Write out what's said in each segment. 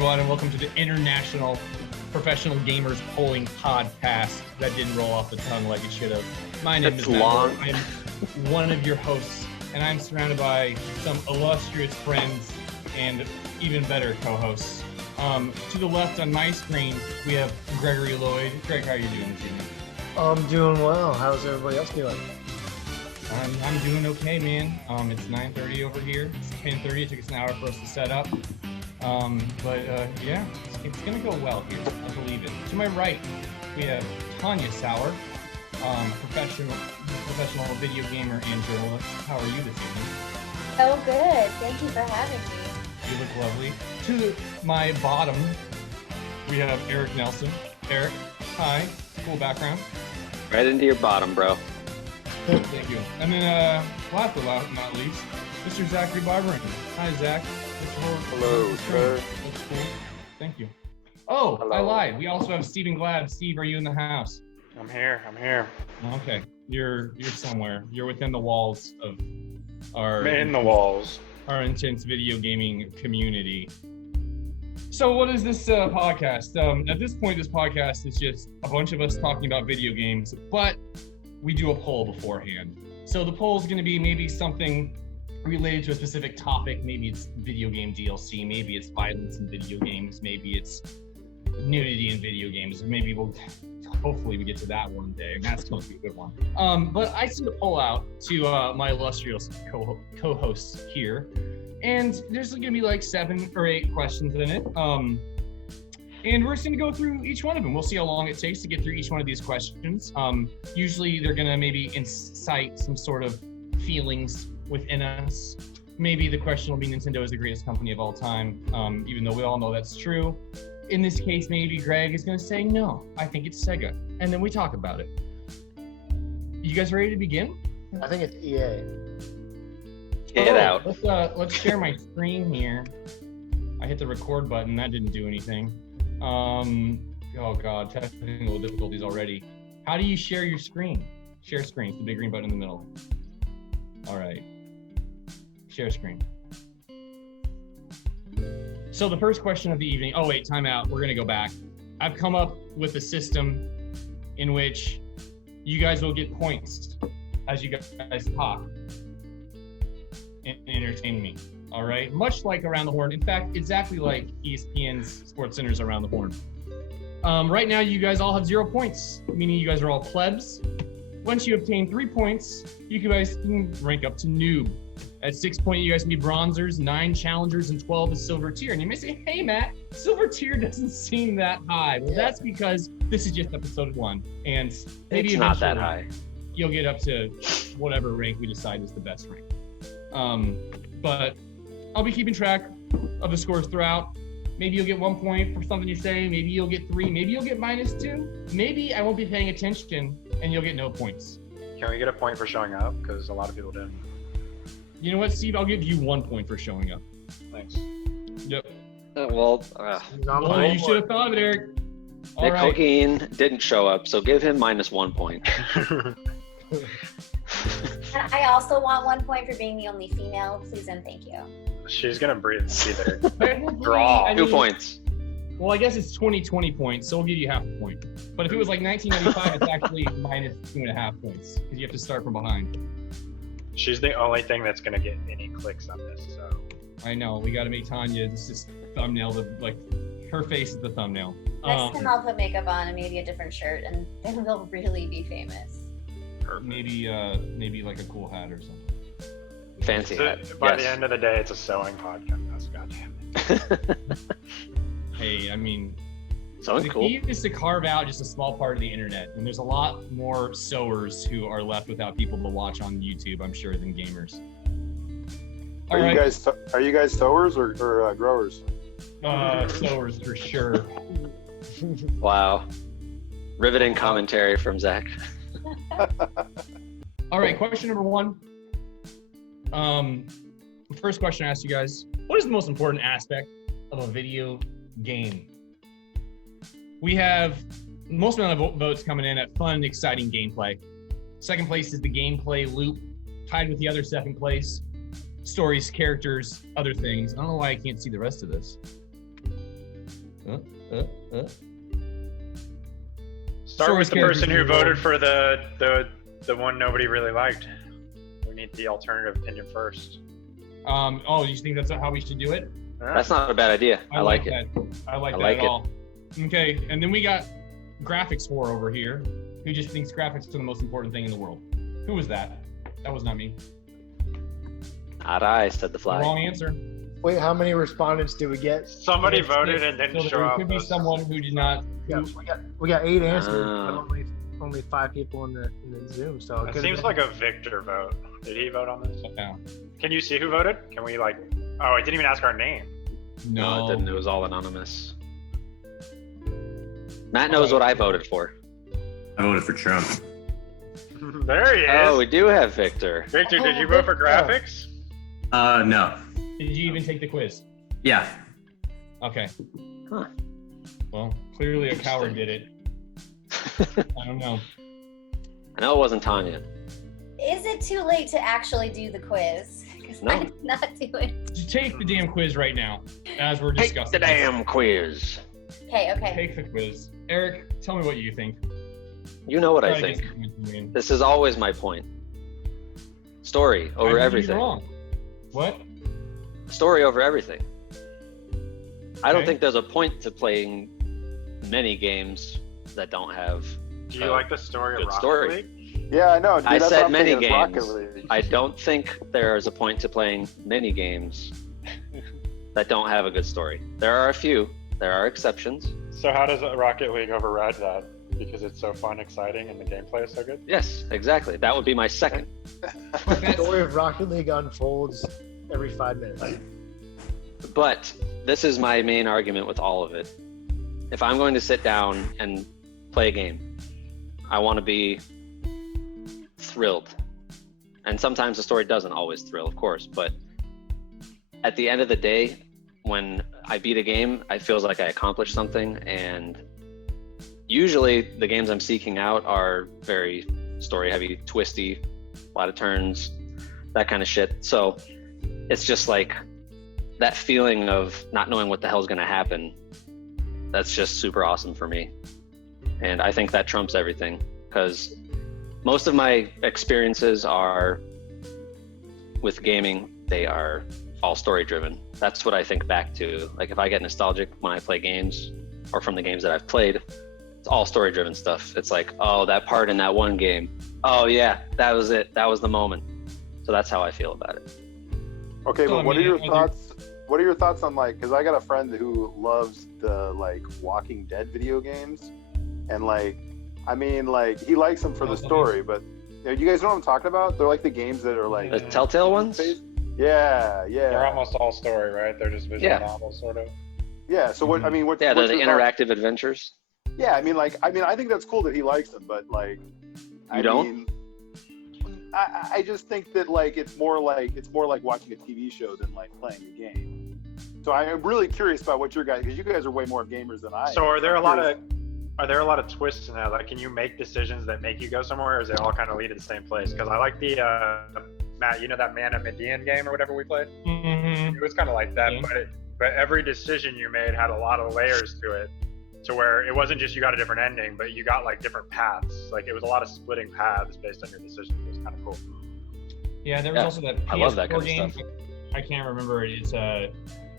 everyone, and welcome to the International Professional Gamers Polling Podcast. That didn't roll off the tongue like it should have. My name is Matt. I'm one of your hosts, and I'm surrounded by some illustrious friends and even better co-hosts. To the left on my screen, we have Gregory Lloyd. Greg, how are you doing this evening? I'm doing well. How's everybody else doing? I'm doing okay, man. It's 9:30 over here. It's 10:30. It took us an hour for us to set up. Yeah, it's gonna go well here. I believe it. To my right, we have Tanya Sauer, professional video gamer and journalist. How are you this evening? Oh, good. Thank you for having me. You look lovely. To my bottom, we have Eric Nelson. Eric, hi. Cool background. Right into your bottom, bro. Thank you. And then, last but not least, Mr. Zachary Barbering. Hi, Zach. Hello, sir. That's cool. Thank you. Oh, hello. I lied. We also have Stephen Glad. Steve, are you in the house? I'm here. Okay. You're somewhere. You're within the walls of our... In the walls. Our intense video gaming community. So what is this podcast? At this point, this podcast is just a bunch of us talking about video games, but we do a poll beforehand. So the poll is going to be maybe something related to a specific topic. Maybe it's video game DLC, maybe it's violence in video games, maybe it's nudity in video games, or maybe hopefully we get to that one day, and that's going to be a good one. But I sent a poll out to my illustrious co-hosts here, and there's going to be like 7 or 8 questions in it. And we're just going to go through each one of them. We'll see how long it takes to get through each one of these questions. Usually they're going to maybe incite some sort of feelings within us. Maybe the question will be Nintendo is the greatest company of all time, even though we all know that's true. In this case, maybe Greg is going to say, no, I think it's Sega. And then we talk about it. You guys ready to begin? I think it's EA. Get out. Let's share my screen here. I hit the record button. That didn't do anything. Oh God, technical difficulties already. How do you share your screen? Share screen, the big green button in the middle. All right. Share screen. So the first question of the evening, oh wait, time out. We're gonna go back. I've come up with a system in which you guys will get points as you guys talk and entertain me. All right, much like Around the Horn. In fact, exactly like ESPN's SportsCenter's Around the Horn. Right now, you guys all have 0 points, meaning you guys are all plebs. Once you obtain 3 points, you guys can rank up to noob. At 6 points, you guys can be bronzers, 9 challengers, and 12 is silver tier. And you may say, hey, Matt, silver tier doesn't seem that high. Well, that's because this is just episode 1. And maybe it's not that high. You'll get up to whatever rank we decide is the best rank. But I'll be keeping track of the scores throughout. Maybe you'll get 1 point for something you say. Maybe you'll get 3. Maybe you'll get -2. Maybe I won't be paying attention and you'll get no points. Can we get a point for showing up? Because a lot of people didn't. You know what, Steve? I'll give you 1 point for showing up. Thanks. Yep. Well, you should have thought of it, Eric. All Nick right. Holguin didn't show up, so give him -1 point. And I also want 1 point for being the only female. Please and thank you. She's gonna breathe and see there. Technically, Draw. I 2 mean, points. Well, I guess it's 20 points, so we'll give you half a point. But if it was like 1995, it's actually -2.5 points because you have to start from behind. She's the only thing that's gonna get any clicks on this, so. I know, we got to make Tanya this thumbnail, her face is the thumbnail. Next time I'll put makeup on and maybe a different shirt, and then we'll really be famous. Maybe like a cool hat or something. Fancy hat. By the end of the day, it's a sewing podcast. Goddamn it. Hey, I mean, Sounds the cool. key is to carve out just a small part of the internet, and there's a lot more sewers who are left without people to watch on YouTube, I'm sure, than gamers. Are you guys sowers or growers? Sewers for sure. Wow. Riveting commentary from Zach. All right, question number 1. First question I asked you guys, what is the most important aspect of a video game? We have most amount of votes coming in at fun, exciting gameplay. Second place is the gameplay loop, tied with the other second place. Stories, characters, other things. I don't know why I can't see the rest of this. Start with the characters person who in the voted world. for the one nobody really liked. We need the alternative opinion first. Oh, you think that's how we should do it? That's not a bad idea. I like it. that. I like I that like at it. all. Okay, and then we got graphics whore over here, who just thinks graphics are the most important thing in the world. Who was that? That was not me. Not I, said the fly. Wrong answer. Wait, how many respondents do we get? Somebody It's voted six. and didn't So show there up. could be someone who did not. Yeah, we got 8 answers, Ah. but only 5 people in the Zoom. So It seems like a Victor vote. Did he vote on this? No. Can you see who voted? Can we like? Oh, I didn't even ask our name. No, it didn't. It was all anonymous. Matt knows what I voted for. I voted for Trump. There he is. Oh, we do have Victor. Victor, did Oh, you vote for Victor. graphics? No. Did you even take the quiz? Yeah. Okay. Huh. Well, clearly a coward did it. I don't know. I know it wasn't Tanya. Is it too late to actually do the quiz? Because No. I did not do it. Just take the damn quiz right now, as we're Take discussing. the damn quiz. Okay. Take the quiz. Eric, tell me what you think. You know what Try I to get think. some information. This is always my point. Story I over think you're everything. wrong. What? Story over everything. I don't Okay. think there's a point to playing many games that don't have. Do you like the story of Good Rocket story. League? Yeah, I know. Dude, I that's said what I'm many thinking, is Rocket games. League. I don't think there's a point to playing many games that don't have a good story. There are a few. There are exceptions. So how does Rocket League override that? Because it's so fun, exciting, and the gameplay is so good. Yes, exactly. That would be my second. the story of Rocket League unfolds every 5 minutes. But this is my main argument with all of it. If I'm going to sit down and play a game, I want to be thrilled. And sometimes the story doesn't always thrill, of course, but at the end of the day, when I beat a game, I feel like I accomplished something. And usually the games I'm seeking out are very story heavy, twisty, a lot of turns, that kind of shit. So it's just like that feeling of not knowing what the hell's going to happen. That's just super awesome for me. And I think that trumps everything, because most of my experiences are with gaming, they are all story driven. That's what I think back to. Like if I get nostalgic when I play games or from the games that I've played, it's all story driven stuff. It's like, oh, that part in that one game. Oh yeah, that was it. That was the moment. So that's how I feel about it. Okay, So, but I what are mean, your are there- thoughts? What are your thoughts on like? Because I got a friend who loves the like Walking Dead video games, and like, I mean, like he likes them for the story, but you guys know what I'm talking about? They're like the games that are like The Telltale ones? Yeah, They're yeah, almost all story, right? They're just visual Yeah. novels, sort of. yeah. So what? I mean, what? Yeah, they're what's the your thought- interactive adventures. Yeah, I mean, I think that's cool that he likes them, but like, You don't? mean, I just think that like it's more like watching a TV show than like playing a game. So I'm really curious about what your guys, because you guys are way more gamers than I. So am. are there a I'm lot curious. of twists in that? Like, can you make decisions that make you go somewhere, or is it all kind of lead to the same place? Because I like the Matt, you know that Man of Median game or whatever we played. Mm-hmm. It was kind of like that, Yeah. but every decision you made had a lot of layers to it, to where it wasn't just you got a different ending, but you got like different paths. Like it was a lot of splitting paths based on your decisions. It was kind of cool. Yeah, there was Yeah, also that PS4 I love that kind of game. stuff. I can't remember it. It's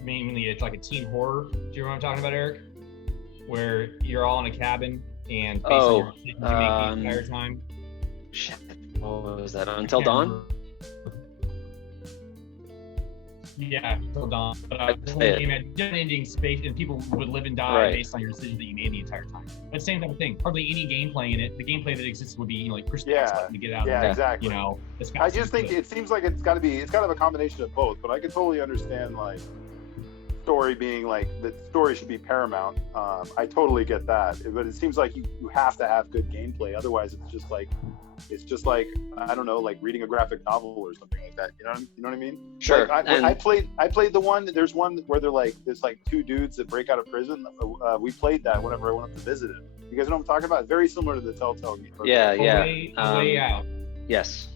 mainly it's like a teen horror. Do you know what I'm talking about, Eric? Where you're all in a cabin and based on your decisions you make the entire time. Shit, what was that? Until Can't Dawn? remember. Yeah, Until Dawn. But I'd the whole say it. game had different endings, space, and people would live and die Right. based on your decisions that you made the entire time. But same type of thing. Hardly any gameplay in it. The gameplay that exists would be like push the X Yeah, button to get out yeah, of it. exactly. You know, as I fast just as think you it seems like it's kind of a combination of both, but I can totally understand like story being like the story should be paramount. I totally get that, but it seems like you have to have good gameplay, otherwise it's just like I don't know, like reading a graphic novel or something like that. You know what I mean? Sure. Like, And I played the one. There's one where there's like two dudes that break out of prison. We played that whenever I went up to visit him. You guys know what I'm talking about? Very similar to the Telltale game. yeah, A yeah. way out. Yes.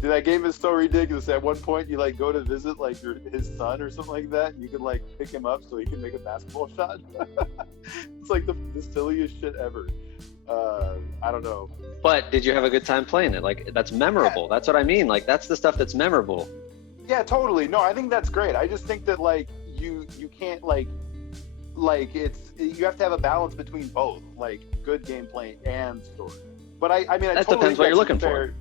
Dude, that game is so ridiculous. At one point, you like go to visit like his son or something like that. And you can like pick him up so he can make a basketball shot. It's like the silliest shit ever. I don't know. But did you have a good time playing it? Like, that's memorable. That's what I mean. Like, that's the stuff that's memorable. Yeah, totally. No, I think that's great. I just think that like you can't like you have to have a balance between both, like good gameplay and story. But I mean, That totally depends what get you're looking fair,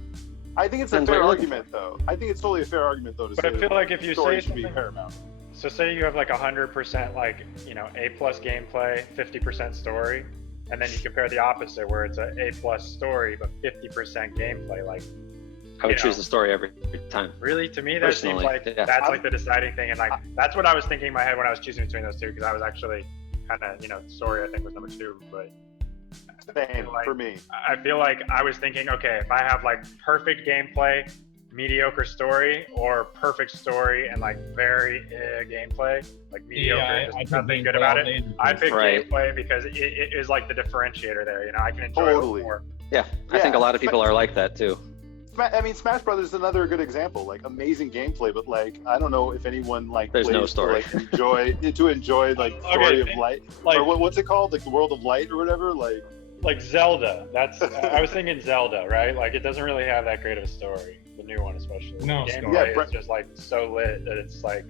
I think it's Depends a what fair you're looking argument, though. I think it's totally a fair argument, though, to But say I feel that like if you story say should be something- paramount. So say you have like 100% like, A+ gameplay, 50% story, and then you compare the opposite where it's a A+ story but 50% gameplay. Like, I would you choose know, the story every time. really, to me, that seems Personally, like yeah. that's like the deciding thing, and like that's what I was thinking in my head when I was choosing between those two, because I was actually kind of story I think was number 2, but Same like- for me. I feel like I was thinking, okay, if I have like perfect gameplay, mediocre story, or perfect story and like very gameplay, like mediocre, I just pick nothing good gameplay about all it. day. I pick Right. gameplay because it is like the differentiator there. I can enjoy Totally. it more. Yeah, I think a Yeah. lot of people are like that too. I mean, Smash Brothers is another good example. Like amazing gameplay, but like I don't know if anyone like There's no plays story. to enjoy like story of light, Like or what's it called, like the World of Light or whatever. like Zelda. That's I was thinking Zelda, right? Like it doesn't really have that great of a story. The new one, especially. No the story. gameplay Yeah, is just like so lit that it's like,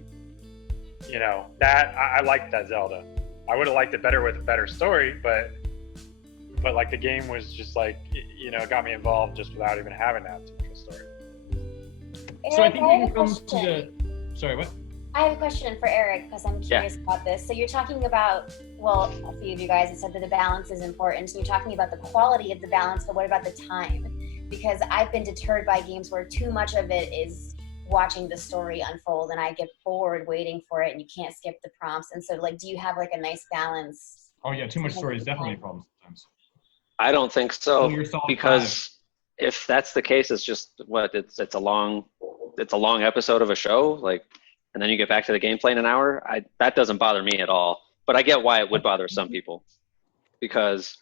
that I liked that Zelda. I would have liked it better with a better story, but like the game was just like, it got me involved just without even having that much of a story. So I Eric, think I we have can a come to question. the. Sorry, what? I have a question for Eric because I'm curious about this. So you're talking about, well, a few of you guys have said that the balance is important. So you're talking about the quality of the balance, but what about the time? Because I've been deterred by games where too much of it is watching the story unfold and I get bored waiting for it and you can't skip the prompts. And so like, do you have like a nice balance? Oh yeah, too much story is definitely a problem sometimes. I don't think so, Well, you're solid because if that's the case, it's just it's a long episode of a show, like, and then you get back to the gameplay in an hour. That doesn't bother me at all, but I get why it would bother some people, because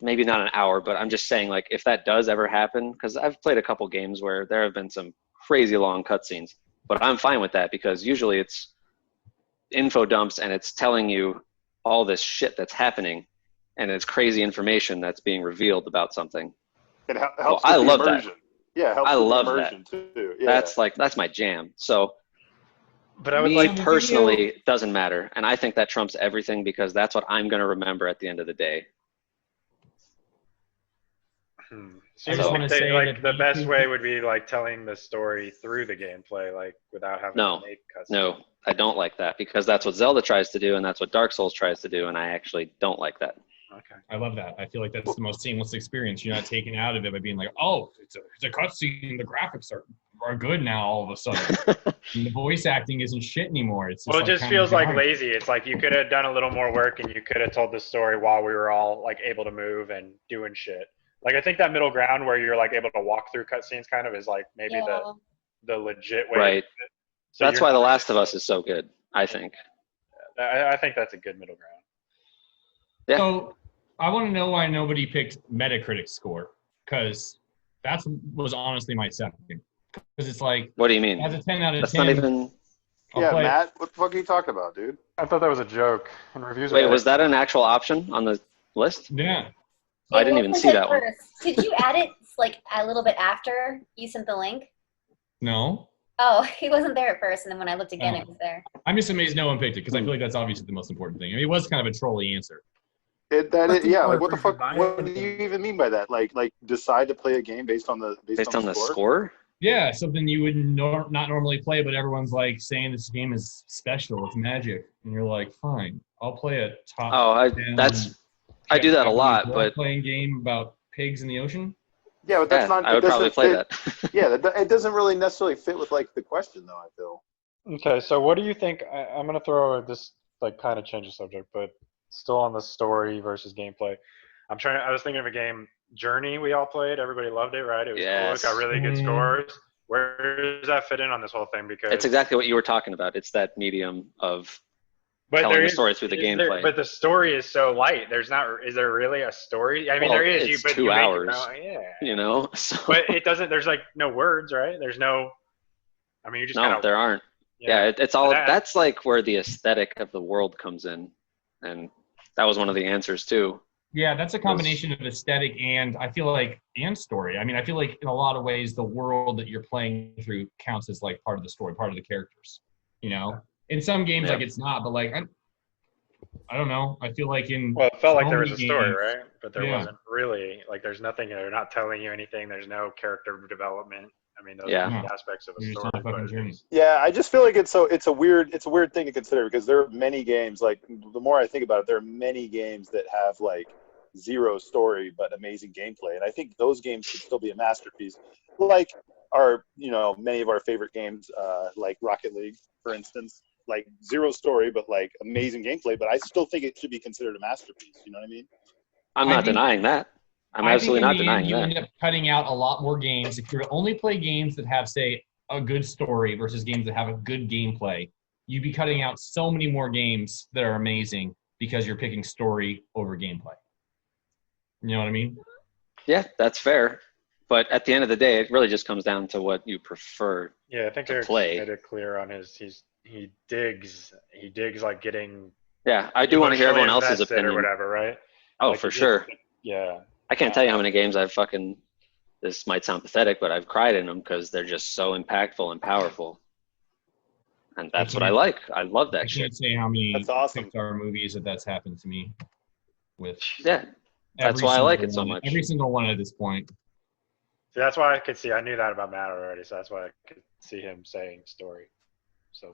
maybe not an hour, but I'm just saying, like, if that does ever happen, because I've played a couple games where there have been some crazy long cutscenes, but I'm fine with that because usually it's info dumps and it's telling you all this shit that's happening and it's crazy information that's being revealed about something. It helps Well, with I the love that. immersion. Yeah, it helps I with the love that. immersion too. Yeah. That's my jam. So But I would me like personally, it doesn't matter. And I think that trumps everything because that's what I'm going to remember at the end of the day. Seems just like wanna say like that the best you- way would be like telling the story through the gameplay, like without having No, to make cutscenes. No, I don't like that because that's what Zelda tries to do and that's what Dark Souls tries to do. And I actually don't like that. Okay. I love that. I feel like that's the most seamless experience. You're not taken out of it by being like, oh, it's a cutscene. The graphics are good now all of a sudden. And the voice acting isn't shit anymore. It's just Well, it like just kinda feels like behind. lazy. It's like you could have done a little more work and you could have told the story while we were all like able to move and doing shit. Like I think that middle ground where you're like able to walk through cutscenes kind of is like maybe Yeah. the legit way. Right. So That's you're why The not- Last of Us is so good, I think. I think that's a good middle ground. Yeah. So I want to know why nobody picked Metacritic score, because that was honestly my second. Because it's like, What do you mean? as a 10 out of That's 10, not even. I'll Yeah, play it. Matt, what the fuck are you talking about, dude? I thought that was a joke. And reviews. Wait, was that an actual option on the list? Yeah. I It didn't even wasn't see at that one. first. Did you add it like a little bit after you sent the link? No. Oh, he wasn't there at first, and then when I looked again, Oh. it was there. I'm just amazed no one picked it because I feel like that's obviously the most important thing. I mean, it was kind of a trolly answer. Yeah, like what the fuck? Buy What do anything. you even mean by that? Like decide to play a game based on the Based on the score? score? Yeah, something you would not normally play, but everyone's like saying this game is special, it's magic, and you're like, fine, I'll play a top. Oh, I do that a Japanese lot, but role-playing game about pigs in the ocean. Yeah, but that's yeah, not. I it would probably doesn't play fit- that. Yeah, it doesn't really necessarily fit with like the question, though. I feel. Okay, so what do you think? I'm gonna throw this like kind of change the subject, but still on the story versus gameplay. I was thinking of a game, Journey. We all played. Everybody loved it, right? It was cool. It got really good Yes. scores. Where does that fit in on this whole thing? Because It's exactly what you were talking about. It's that medium of But telling there the is story through the gameplay. But the story is so light. There's not. Is there really a story? I mean, Well, there is. it's But 2 you make hours. Yeah. So. But it doesn't. There's like no words, right? There's no. I mean, you just No, kind of. there aren't. Yeah, it's all. That's like where the aesthetic of the world comes in, and that was one of the answers too. Yeah, that's a combination of aesthetic and I feel like and story. I mean, I feel like in a lot of ways the world that you're playing through counts as like part of the story, part of the characters. You know, in some games like it's not, but like I don't know. I feel like in Well, it felt like there was so a many story, games- right? But there wasn't really. Like, there's nothing. They're not telling you anything. There's no character development. I mean, those are No. the aspects of a You're just story. on a fucking but journey. it's- Yeah, I just feel like it's a weird thing to consider because there are many games, like the more I think about it, there are many games that have like zero story but amazing gameplay. And I think those games should still be a masterpiece. Like many of our favorite games, like Rocket League, for instance, like zero story but like amazing gameplay, but I still think it should be considered a masterpiece. You know what I mean? I'm not denying that. I'm absolutely not denying you that. end up cutting out a lot more games if you only play games that have, say, a good story versus games that have a good gameplay. You'd be cutting out so many more games that are amazing because you're picking story over gameplay. You know what I mean? Yeah, that's fair. But at the end of the day, it really just comes down to what you prefer. Yeah, I think to Eric play. made it clear on his. He digs like getting. Yeah, I do want to hear everyone emotionally else's invested opinion. or whatever, right? Oh, Like, for it just- sure. Yeah. I can't tell you how many games I've this might sound pathetic, but I've cried in them because they're just so impactful and powerful. And that's what I like. I love I that shit. can't say how many That's awesome. Pixar movies that's happened to me with. Yeah, that's every why I like single it so one- much. Every single one at this point. See, that's why I could see. I knew that about Matt already, so that's why I could see him saying story.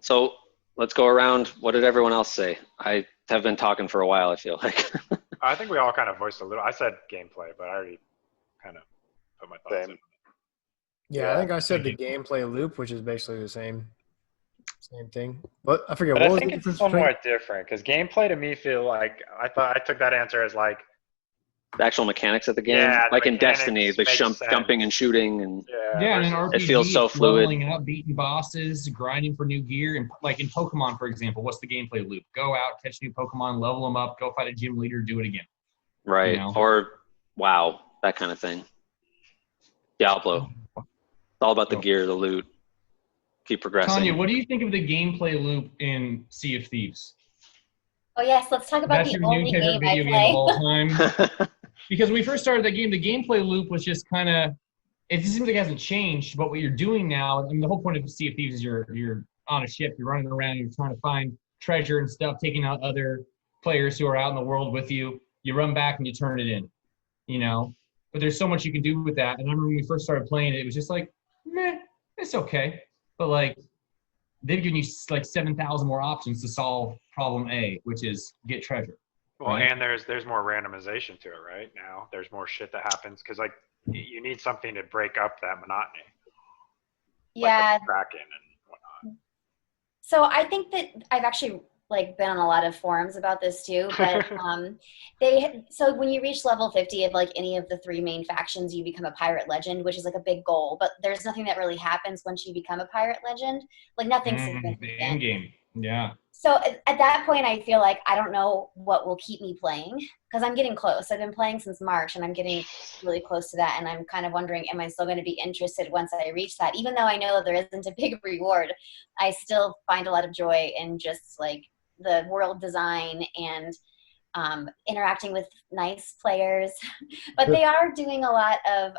So let's go around. What did everyone else say? I have been talking for a while, I feel like. I think we all kind of voiced a little. I said gameplay, but I already kind of put my thoughts in. Yeah, I think I said the gameplay loop, which is basically the same thing. But I forget But what I was think the it's difference between. somewhat different because gameplay to me feel like I took that answer as like The actual mechanics of the game, Yeah, the like in mechanics Destiny, the make sense. jumping and shooting, and Yeah, and in versus- RPG, It feels so fluid. leveling up, beating bosses, grinding for new gear, and like in Pokemon, for example, what's the gameplay loop? Go out, catch new Pokemon, level them up, go fight a gym leader, do it again. right? You know? Or WoW, that kind of thing. Diablo, it's all about the gear, the loot. Keep progressing. Tanya, what do you think of the gameplay loop in Sea of Thieves? Oh yes, let's talk about That's the your new only favorite game I video game of all play. time. Because when we first started that game, the gameplay loop was just kind of, it just seems like it hasn't changed, but what you're doing now, I mean, the whole point of Sea of Thieves is you're on a ship, you're running around, you're trying to find treasure and stuff, taking out other players who are out in the world with you. You run back and you turn it in, you know? But there's so much you can do with that. And I remember when we first started playing it, it was just like, meh, it's okay. But like, they've given you like 7,000 more options to solve problem A, which is get treasure. Well, right? and there's more randomization to it right now. There's more shit that happens because like you need something to break up that monotony. Yeah. Like the Kraken and whatnot. So I think that I've actually like been on a lot of forums about this too, but so when you reach level 50 of like any of the three main factions, you become a pirate legend, which is like a big goal, but there's nothing that really happens once you become a pirate legend. Like nothing The significant. end game. Yeah. So at that point, I feel like I don't know what will keep me playing because I'm getting close. I've been playing since March and I'm getting really close to that. And I'm kind of wondering, am I still going to be interested once I reach that? Even though I know that there isn't a big reward, I still find a lot of joy in just like the world design and interacting with nice players. But they are doing a lot of,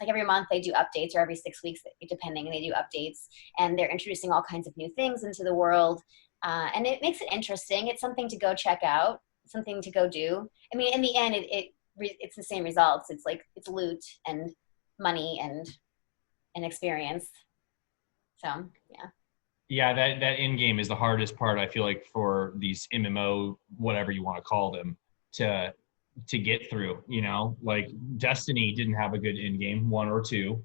like every month they do updates, or every 6 weeks, depending, and they do updates. And they're introducing all kinds of new things into the world. And it makes it interesting. It's something to go check out, something to go do. I mean, in the end, it's the same results. It's like, it's loot and money and experience. So, yeah. Yeah, that end game is the hardest part, I feel like, for these MMO, whatever you want to call them, to get through, you know? Like Destiny didn't have a good end game, 1 or 2.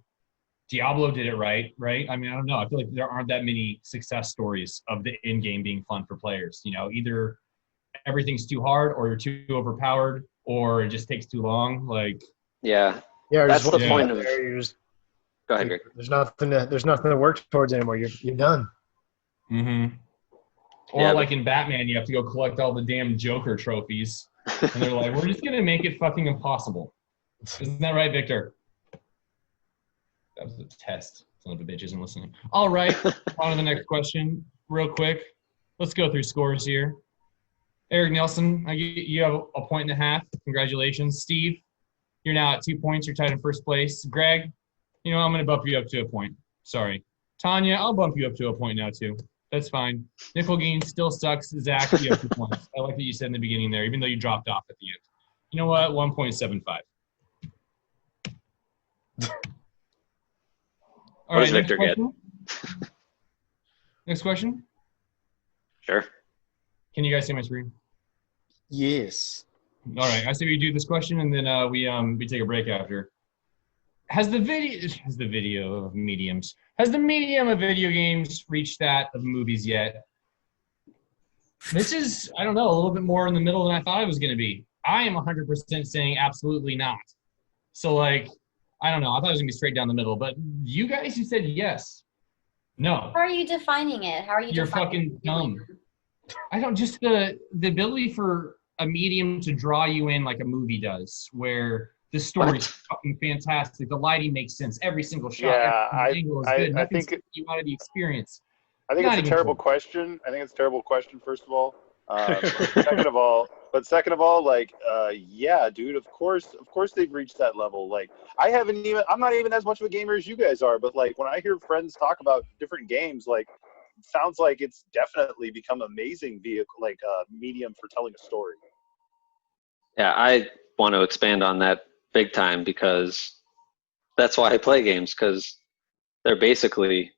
Diablo did it right? I mean, I don't know. I feel like there aren't that many success stories of the end game being fun for players. You know, either everything's too hard, or you're too overpowered, or it just takes too long. Like, Yeah, Yeah, that's the just point there, of. you're just, Go ahead, Greg. there's nothing to work towards anymore. You're done. mm-hmm. Or Yeah, like in Batman, you have to go collect all the damn Joker trophies. And they're like, we're just going to make it fucking impossible. Isn't that right, Victor? That was a test. Son of a bitch isn't listening. All right, on to the next question real quick. Let's go through scores here. Eric Nelson, you have a point and a half. Congratulations. Steve, you're now at 2 points. You're tied in first place. Greg, I'm going to bump you up to a point. Sorry. Tanya, I'll bump you up to a point now, too. That's fine. Nickelgeen still sucks. Zach, you have 2 points. I like what you said in the beginning there, even though you dropped off at the end. You know what? 1.75. All What right, does Victor get? Next question. Sure. Can you guys see my screen? Yes. All right. I say we do this question and then we take a break after. Has the medium of video games reached that of movies yet? This is, I don't know, a little bit more in the middle than I thought it was going to be. I am 100% saying absolutely not. So like, I don't know. I thought it was going to be straight down the middle, but you guys who said yes. No. How are you defining it? How are you You're defining fucking dumb. I don't, just the ability for a medium to draw you in like a movie does, where the story's fucking fantastic, the lighting makes sense, every single shot, Yeah, every angle is good. I Nothing's think taking you out of the experience. I think Not it's a even terrible close. question. I think it's a terrible question, first of all. Second of all, like, yeah, dude, of course they've reached that level. Like, I'm not even as much of a gamer as you guys are, but like when I hear friends talk about different games, like, it sounds like it's definitely become amazing vehicle, like medium for telling a story. Yeah, I want to expand on that big time because that's why I play games, because they're basically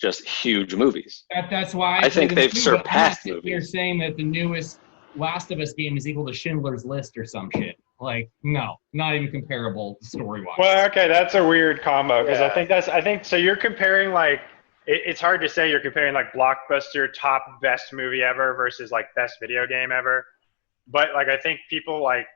just huge movies. That's why I think they've too, but I'm not surpassed sitting here movies. saying that the newest Last of Us game is equal to Schindler's List or some shit. Like, no, not even comparable story-wise. Well, okay, that's a weird combo because Yeah. I think so. You're comparing like it's hard to say you're comparing like blockbuster top best movie ever versus like best video game ever, but like I think people like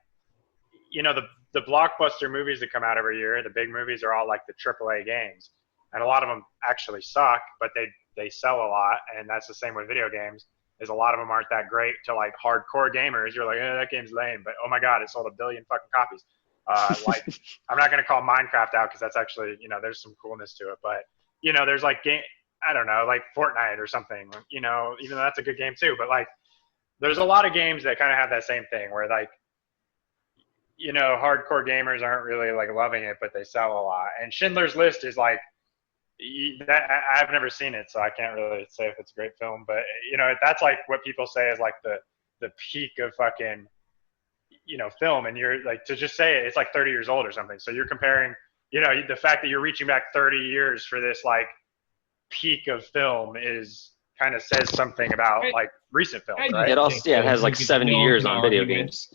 the blockbuster movies that come out every year, the big movies are all like the AAA games, and a lot of them actually suck, but they sell a lot, and that's the same with video games. Is a lot of them aren't that great to like hardcore gamers. You're like, that game's lame, but oh my god, it sold 1 billion fucking copies. Like, I'm not gonna call Minecraft out because that's actually there's some coolness to it, but there's like I don't know, like Fortnite or something. Even though that's a good game too, but like there's a lot of games that kind of have that same thing where like hardcore gamers aren't really like loving it, but they sell a lot. And Schindler's List is like that. I've never seen it, so I can't really say if it's a great film. But that's like what people say is like the peak of fucking film. And you're like, to just say it's like 30 years old or something. So you're comparing the fact that you're reaching back 30 years for this like peak of film is kind of says something about like recent films, right? It also it has like 70 years on video games.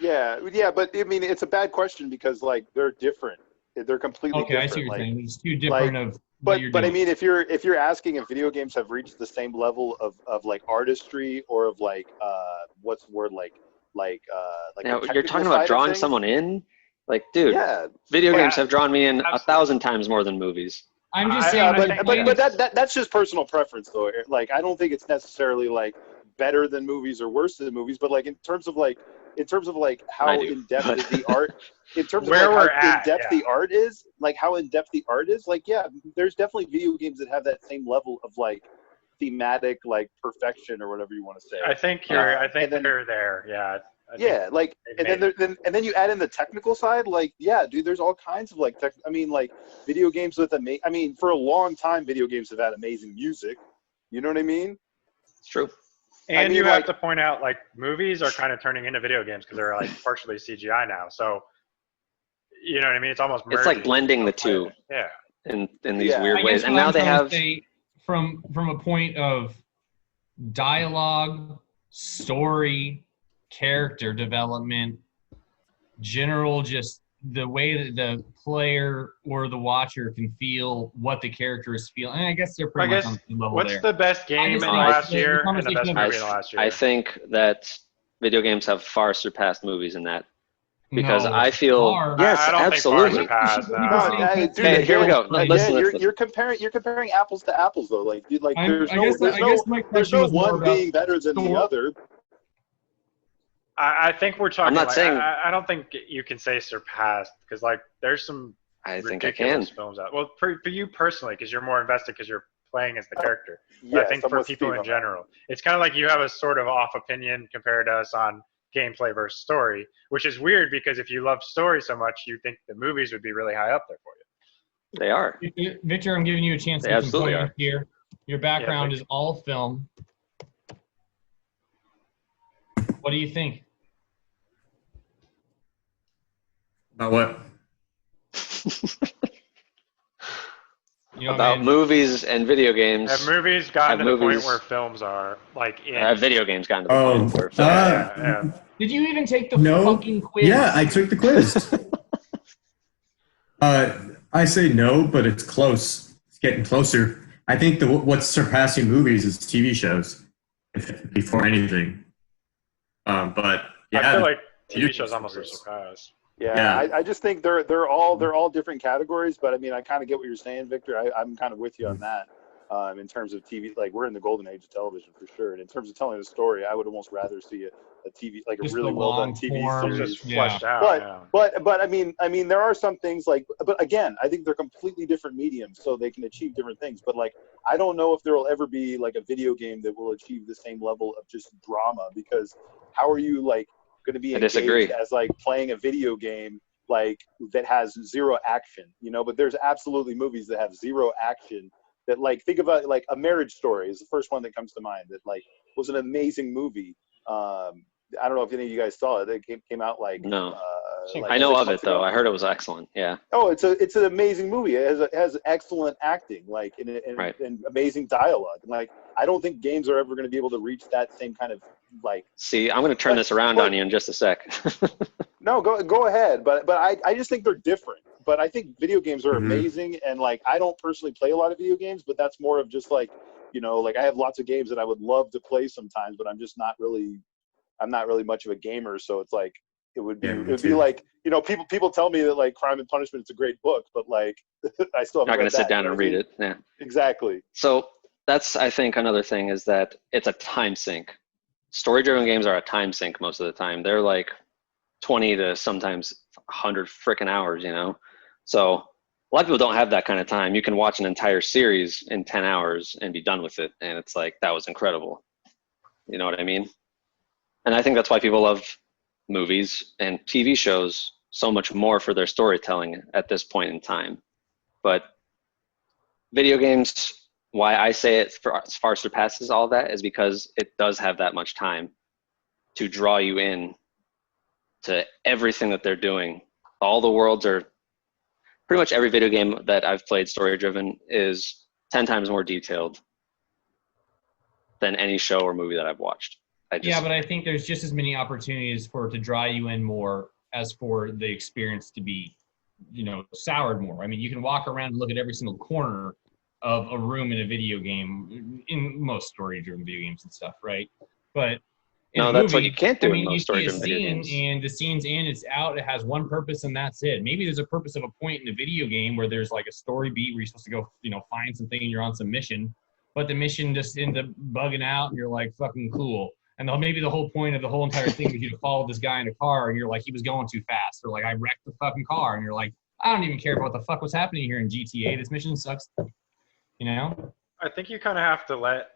Yeah, but I mean, it's a bad question because like they're different. They're completely Okay, different. I see what you're like, saying. There's two different of what but you're I doing. mean, if you're asking if video games have reached the same level of like artistry or of like what's the word like Now, the you're technical talking side about of drawing things? someone in? Like, dude, Yeah, video Yeah, games have drawn me in absolutely. 1,000 times more than movies. I'm just I saying, think- but that's just personal preference though. Like, I don't think it's necessarily like better than movies or worse than movies, but like in terms of how I do, in depth but- is the art, in terms of Where like we're how at, in depth yeah. the art is, like how in depth the art is, like yeah, there's definitely video games that have that same level of like thematic like perfection or whatever you want to say. I think they're there. Yeah. Yeah, like, and they've then you add in the technical side, like, yeah, dude, there's all kinds of like like video games with for a long time, video games have had amazing music. You know what I mean? It's true. And I mean, you have like- to point out, like, movies are kind of turning into video games because they're like partially CGI now. So, you know what I mean? It's almost It's like merging. blending the two Yeah. in these Yeah. weird I ways. guess And what now I'm they trying have to say from a point of dialogue, story, character development, general just the way that the player or the watcher can feel what the character is feeling. And I guess they're pretty much on the same level What's there. the best game in just the think last the year and the conversation best of- movie in the last year? I think that video games have far surpassed movies in that. because No, I feel far. yes, I don't absolutely. think far surpassed. No, dude, Okay, here we go. Again, Listen. you're comparing apples to apples though. Like, dude, like there's I no guess my there's question no was more one about being better than the story. other. I think we're talking. I'm not like, saying- I don't think you can say surpassed because like there's some I think I ridiculous can. films out. Well, for you personally, because you're more invested because you're playing as the character. But Yes, I think I'm for with people Steve in on that. general, it's kind of like you have a sort of off opinion compared to us on gameplay versus story, which is weird because if you love story so much, you think the movies would be really high up there for you. They are. Victor, I'm giving you a chance They to absolutely complain are. here. Your background Yeah, is all film. What do you think? About what? You know, About man, movies and video games. Have movies gotten Have to the point movies- where films are like in? Have video games gotten to the Oh, point where yeah. did you even take the no. fucking quiz? Yeah, I took the quiz. I say no, but it's close. It's getting closer. I think what's surpassing movies is TV shows before anything. But yeah, I feel like video TV shows games almost are are surpassed. Yeah, Yeah. I just think they're all different categories. But I mean, I kind of get what you're saying, Victor. I'm kind of with you on that. In terms of TV, like we're in the golden age of television for sure. And in terms of telling a story, I would almost rather see a TV, like Just a really the well done long TV form, series. Just fleshed out. But I mean, there are some things like, but again, I think they're completely different mediums, so they can achieve different things. But like, I don't know if there will ever be like a video game that will achieve the same level of just drama, because how are you like going to be I engaged disagree. as like playing a video game like that has zero action, But there's absolutely movies that have zero action. That like think about like A Marriage Story is the first one that comes to mind. That like was an amazing movie. I don't know if any of you guys saw it. It came out like No. like I know 6 of it months ago. though. I heard it was excellent. Yeah. Oh, it's an amazing movie. It has excellent acting, like Right. and amazing dialogue. Like I don't think games are ever going to be able to reach that same kind of like. See, I'm going to turn this around on you in just a sec. No, go ahead. But I just think they're different. But I think video games are Mhm. amazing, and like I don't personally play a lot of video games, but that's more of just like like I have lots of games that I would love to play sometimes, but I'm not really much of a gamer, so it's like it would be Yeah, me it would be too. like people tell me that like Crime and Punishment is a great book, but like I still haven't Not going read to sit that, down you know and what I read mean? it. Yeah. Exactly. So that's, I think, another thing is that it's a time sink. Story-driven games are a time sink most of the time. They're like 20 to sometimes 100 freaking hours, So a lot of people don't have that kind of time. You can watch an entire series in 10 hours and be done with it. And it's like, that was incredible. You know what I mean? And I think that's why people love movies and TV shows so much more for their storytelling at this point in time. But video games, why I say it far surpasses all that is because it does have that much time to draw you in to everything that they're doing. All the worlds are, pretty much every video game that I've played story driven is 10 times more detailed than any show or movie that I've watched. Yeah, but I think there's just as many opportunities for it to draw you in more as for the experience to be, soured more. I mean, you can walk around and look at every single corner of a room in a video game, in most story-driven video games and stuff, right? But in no, a that's what movie, you can't do I in mean, you most see a story-driven video scene games. and the scene's in, it's out, it has one purpose and that's it. Maybe there's a purpose of a point in a video game where there's like a story beat where you're supposed to go, find something and you're on some mission, but the mission just ends up bugging out and you're like, fucking cool. And maybe the whole point of the whole entire thing was you to follow this guy in a car and you're like, he was going too fast. Or like, I wrecked the fucking car. And you're like, I don't even care about what the fuck was happening here in GTA. This mission sucks. I think you kind of have to let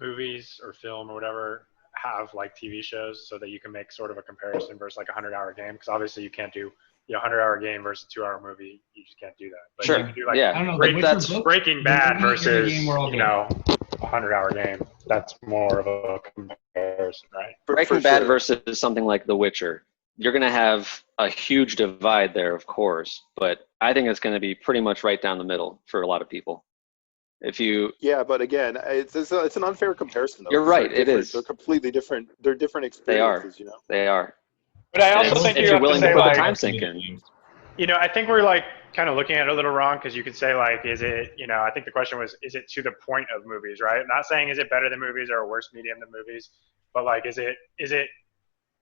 movies or film or whatever have like TV shows so that you can make sort of a comparison versus like a 100-hour game. Because obviously you can't do a 100-hour game versus a 2-hour movie. You just can't do that. But Sure. you can do like Yeah. I don't know. Breaking Bad versus game we're all good. a 100-hour game. That's more of a comparison, right? Breaking Bad versus something like The Witcher, you're going to have a huge divide there, of course, but I think it's going to be pretty much right down the middle for a lot of people. Yeah, but again, it's an unfair comparison, though. You're right, it is. They're completely different. They're different They are. experiences, They are. But I also If think you you're have to willing to say put the like, time sink in. I think we're like kind of looking at it a little wrong because you could say like, is it, I think the question was, is it to the point of movies, right? I'm not saying is it better than movies or a worse medium than movies, but like, is it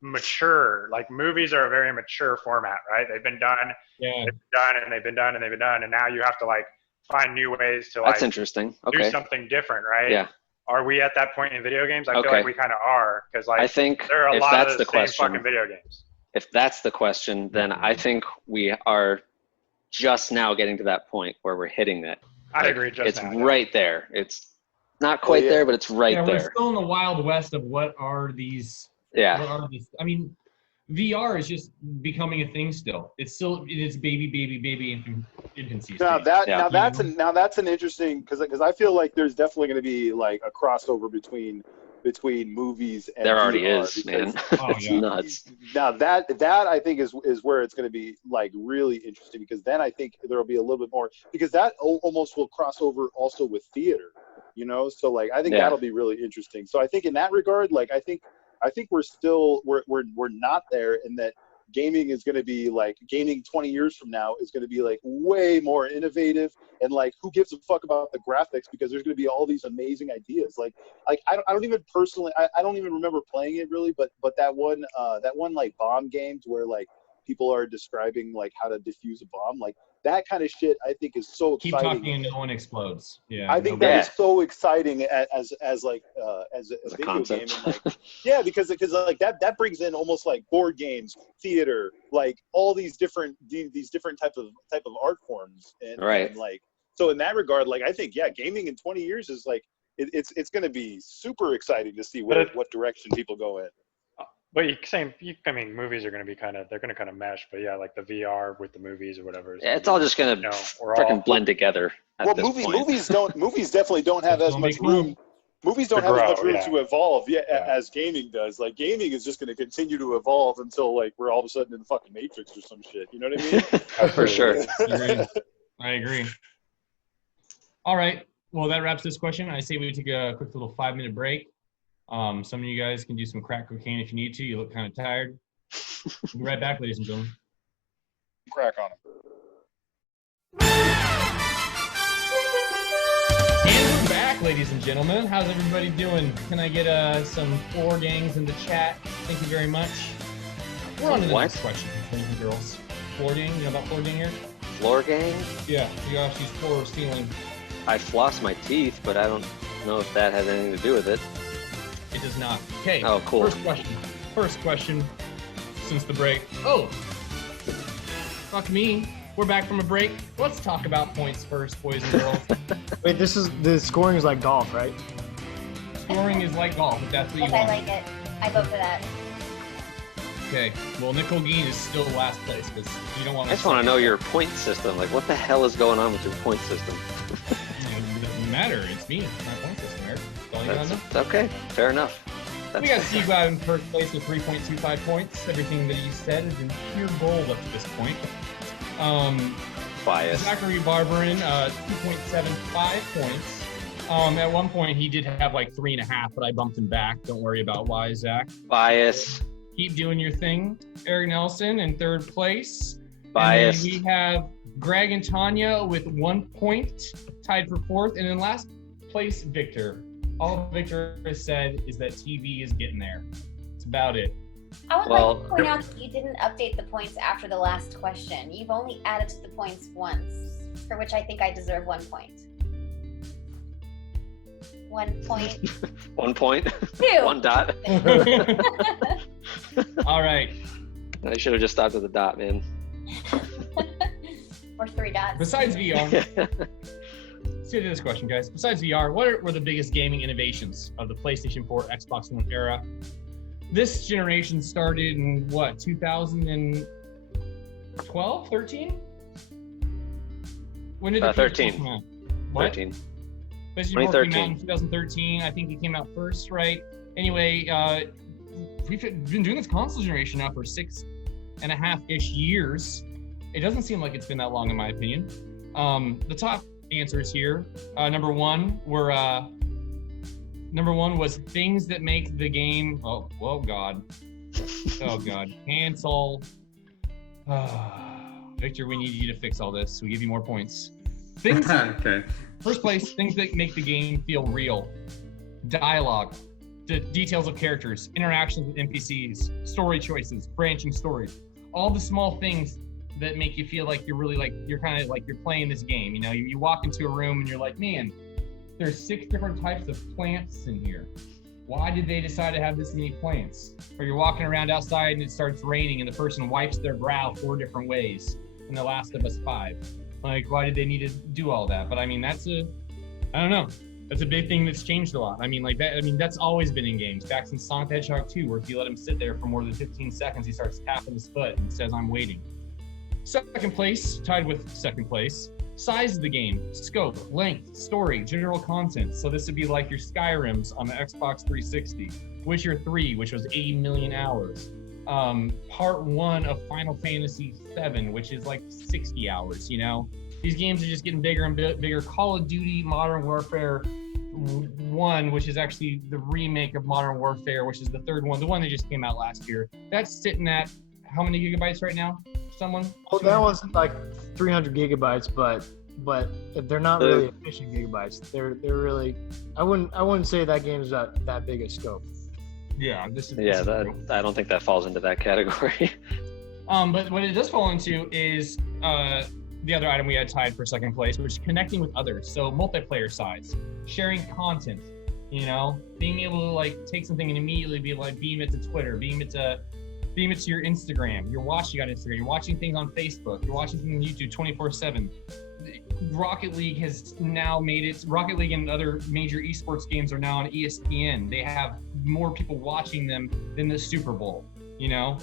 mature. Like movies are a very mature format, right? They've been done, Yeah. and now you have to like find new ways to That's like interesting. do Okay. something different, right? Yeah. Are we at that point in video games? I feel Okay. like we kind of are, because like I think there are a if lot that's of the the same question, fucking video games. if that's the question, then I think we are just now getting to that point where we're hitting that. I agree. It's Yeah. right there. It's not quite there, but it's right We're there. still in the wild west of what are these. Yeah. What are these? I mean, VR is just becoming a thing still. It's still in its baby infancy Now stage. now that's an interesting, because I feel like there's definitely going to be like a crossover between movies and There already VR, is, because man. Oh, It's yeah. nuts. Now that I think is where it's going to be like really interesting, because then I think there will be a little bit more, because that almost will cross over also with theater, you know. So like I think that'll be really interesting. So I think in that regard, like I think we're still we're not there, in that gaming is going to be like, gaming 20 years from now is going to be like way more innovative, and like who gives a fuck about the graphics, because there's going to be all these amazing ideas. Like I don't even personally, I don't even remember playing it really, but that one like bomb games where like people are describing like how to defuse a bomb, like that kind of shit I think is so Keep exciting. talking and no one explodes. Yeah. I think that is so exciting as a video concept. game, and like yeah, because like that brings in almost like board games, theater, like all these different type of art forms, and, Right. and like so in that regard, like I think gaming in 20 years is like it's going to be super exciting to see what direction people go in. But I mean, movies are going to be they're going to kind of mesh, but yeah, like the VR with the movies or whatever. Yeah, it's all just gonna freaking blend together at this point. Movies definitely don't have as much room. Movies don't have as much room to evolve as gaming does. Like gaming is just going to continue to evolve until like we're all of a sudden in the fucking Matrix or some shit. You know what I mean? For sure. I agree. All right. Well, that wraps this question. I say we take a quick little 5-minute break. Some of you guys can do some crack cocaine if you need to. You look kind of tired. We'll be right back, ladies and gentlemen. Crack on them. And we're back, ladies and gentlemen. How's everybody doing? Can I get some floor gangs in the chat? Thank you very much. We're on to the next question, ladies and girls. Floor gang, you know about floor gang here? Floor gang? Yeah, you guys use floor or ceiling. I floss my teeth, but I don't know if that has anything to do with it. It does not. Okay. Oh, cool. First question since the break. Oh, fuck me. We're back from a break. Let's talk about points first, boys and girls. Wait, the scoring is like golf, right? Scoring is like golf, if that's what you want. I like it. I vote for that. Okay. Well, Nicole Geen is still last place because you don't want to. I just want to know your point system. Like, what the hell is going on with your point system? It doesn't matter. It's me. It's my point system, Eric. That's all you gotta know. It's okay. Fair enough. We got Steve Glad in first place with 3.25 points. Everything that you said is in pure gold up to this point. Bias. Zachary Barberin, 2.75 points. At one point, he did have like 3.5, but I bumped him back. Don't worry about why, Zach. Bias. Keep doing your thing. Eric Nelson in third place. Bias. And then we have Greg and Tanya with 1 point, tied for fourth. And then last place, Victor. All Victor has said is that TV is getting there. That's about it. I would like to point out that you didn't update the points after the last question. You've only added to the points once, for which I think I deserve 1 point. 1 point. 1 point? 2. 1 dot? All right. I should have just stopped at the dot, man. Or 3 dots. Besides VR, let's get to this question, guys. Besides VR, what were the biggest gaming innovations of the PlayStation 4, Xbox One era? This generation started in what, 2012, 13? When did the 13. come out? What? 13. PlayStation 4 came out in 2013. I think it came out first, right? Anyway, we've been doing this console generation now for 6.5-ish years. It doesn't seem like it's been that long, in my opinion. The top answers here. Number one was things that make the game. Oh God. Oh God. Cancel. Victor, we need you to fix all this. We give you more points. Things. Okay. First place, things that make the game feel real. Dialogue. the details of characters, interactions with NPCs, story choices, branching stories, all the small things that make you feel like you're really like, you're kind of like you're playing this game. You know, you walk into a room and you're like, man, there's 6 different types of plants in here. Why did they decide to have this many plants? Or you're walking around outside and it starts raining and the person wipes their brow 4 different ways in The Last of Us 5. Like, why did they need to do all that? But I mean, I don't know. That's a big thing that's changed a lot. I mean, like that. I mean, that's always been in games. Back since Sonic the Hedgehog 2, where if you let him sit there for more than 15 seconds, he starts tapping his foot and says, "I'm waiting." Second place, tied with second place. Size of the game, scope, length, story, general content. So this would be like your Skyrims on the Xbox 360. Witcher 3, which was 80 million hours. Part 1 of Final Fantasy 7, which is like 60 hours, you know? These games are just getting bigger and bigger. Call of Duty Modern Warfare 1, which is actually the remake of Modern Warfare, which is the third one, the one that just came out last year. That's sitting at how many gigabytes right now? Someone? Well, that one's like 300 gigabytes, but they're not really efficient gigabytes. They're really. I wouldn't say that game is that big a scope. Yeah, I don't think that falls into that category. But what it does fall into is the other item we had tied for second place, which is connecting with others. So multiplayer sides, sharing content, you know, being able to like take something and immediately be like beam it to Twitter, beam it to your Instagram. You're watching on Instagram. You're watching things on Facebook. You're watching things on YouTube 24/7. Rocket League has now made it. Rocket League and other major esports games are now on ESPN. They have more people watching them than the Super Bowl. You know.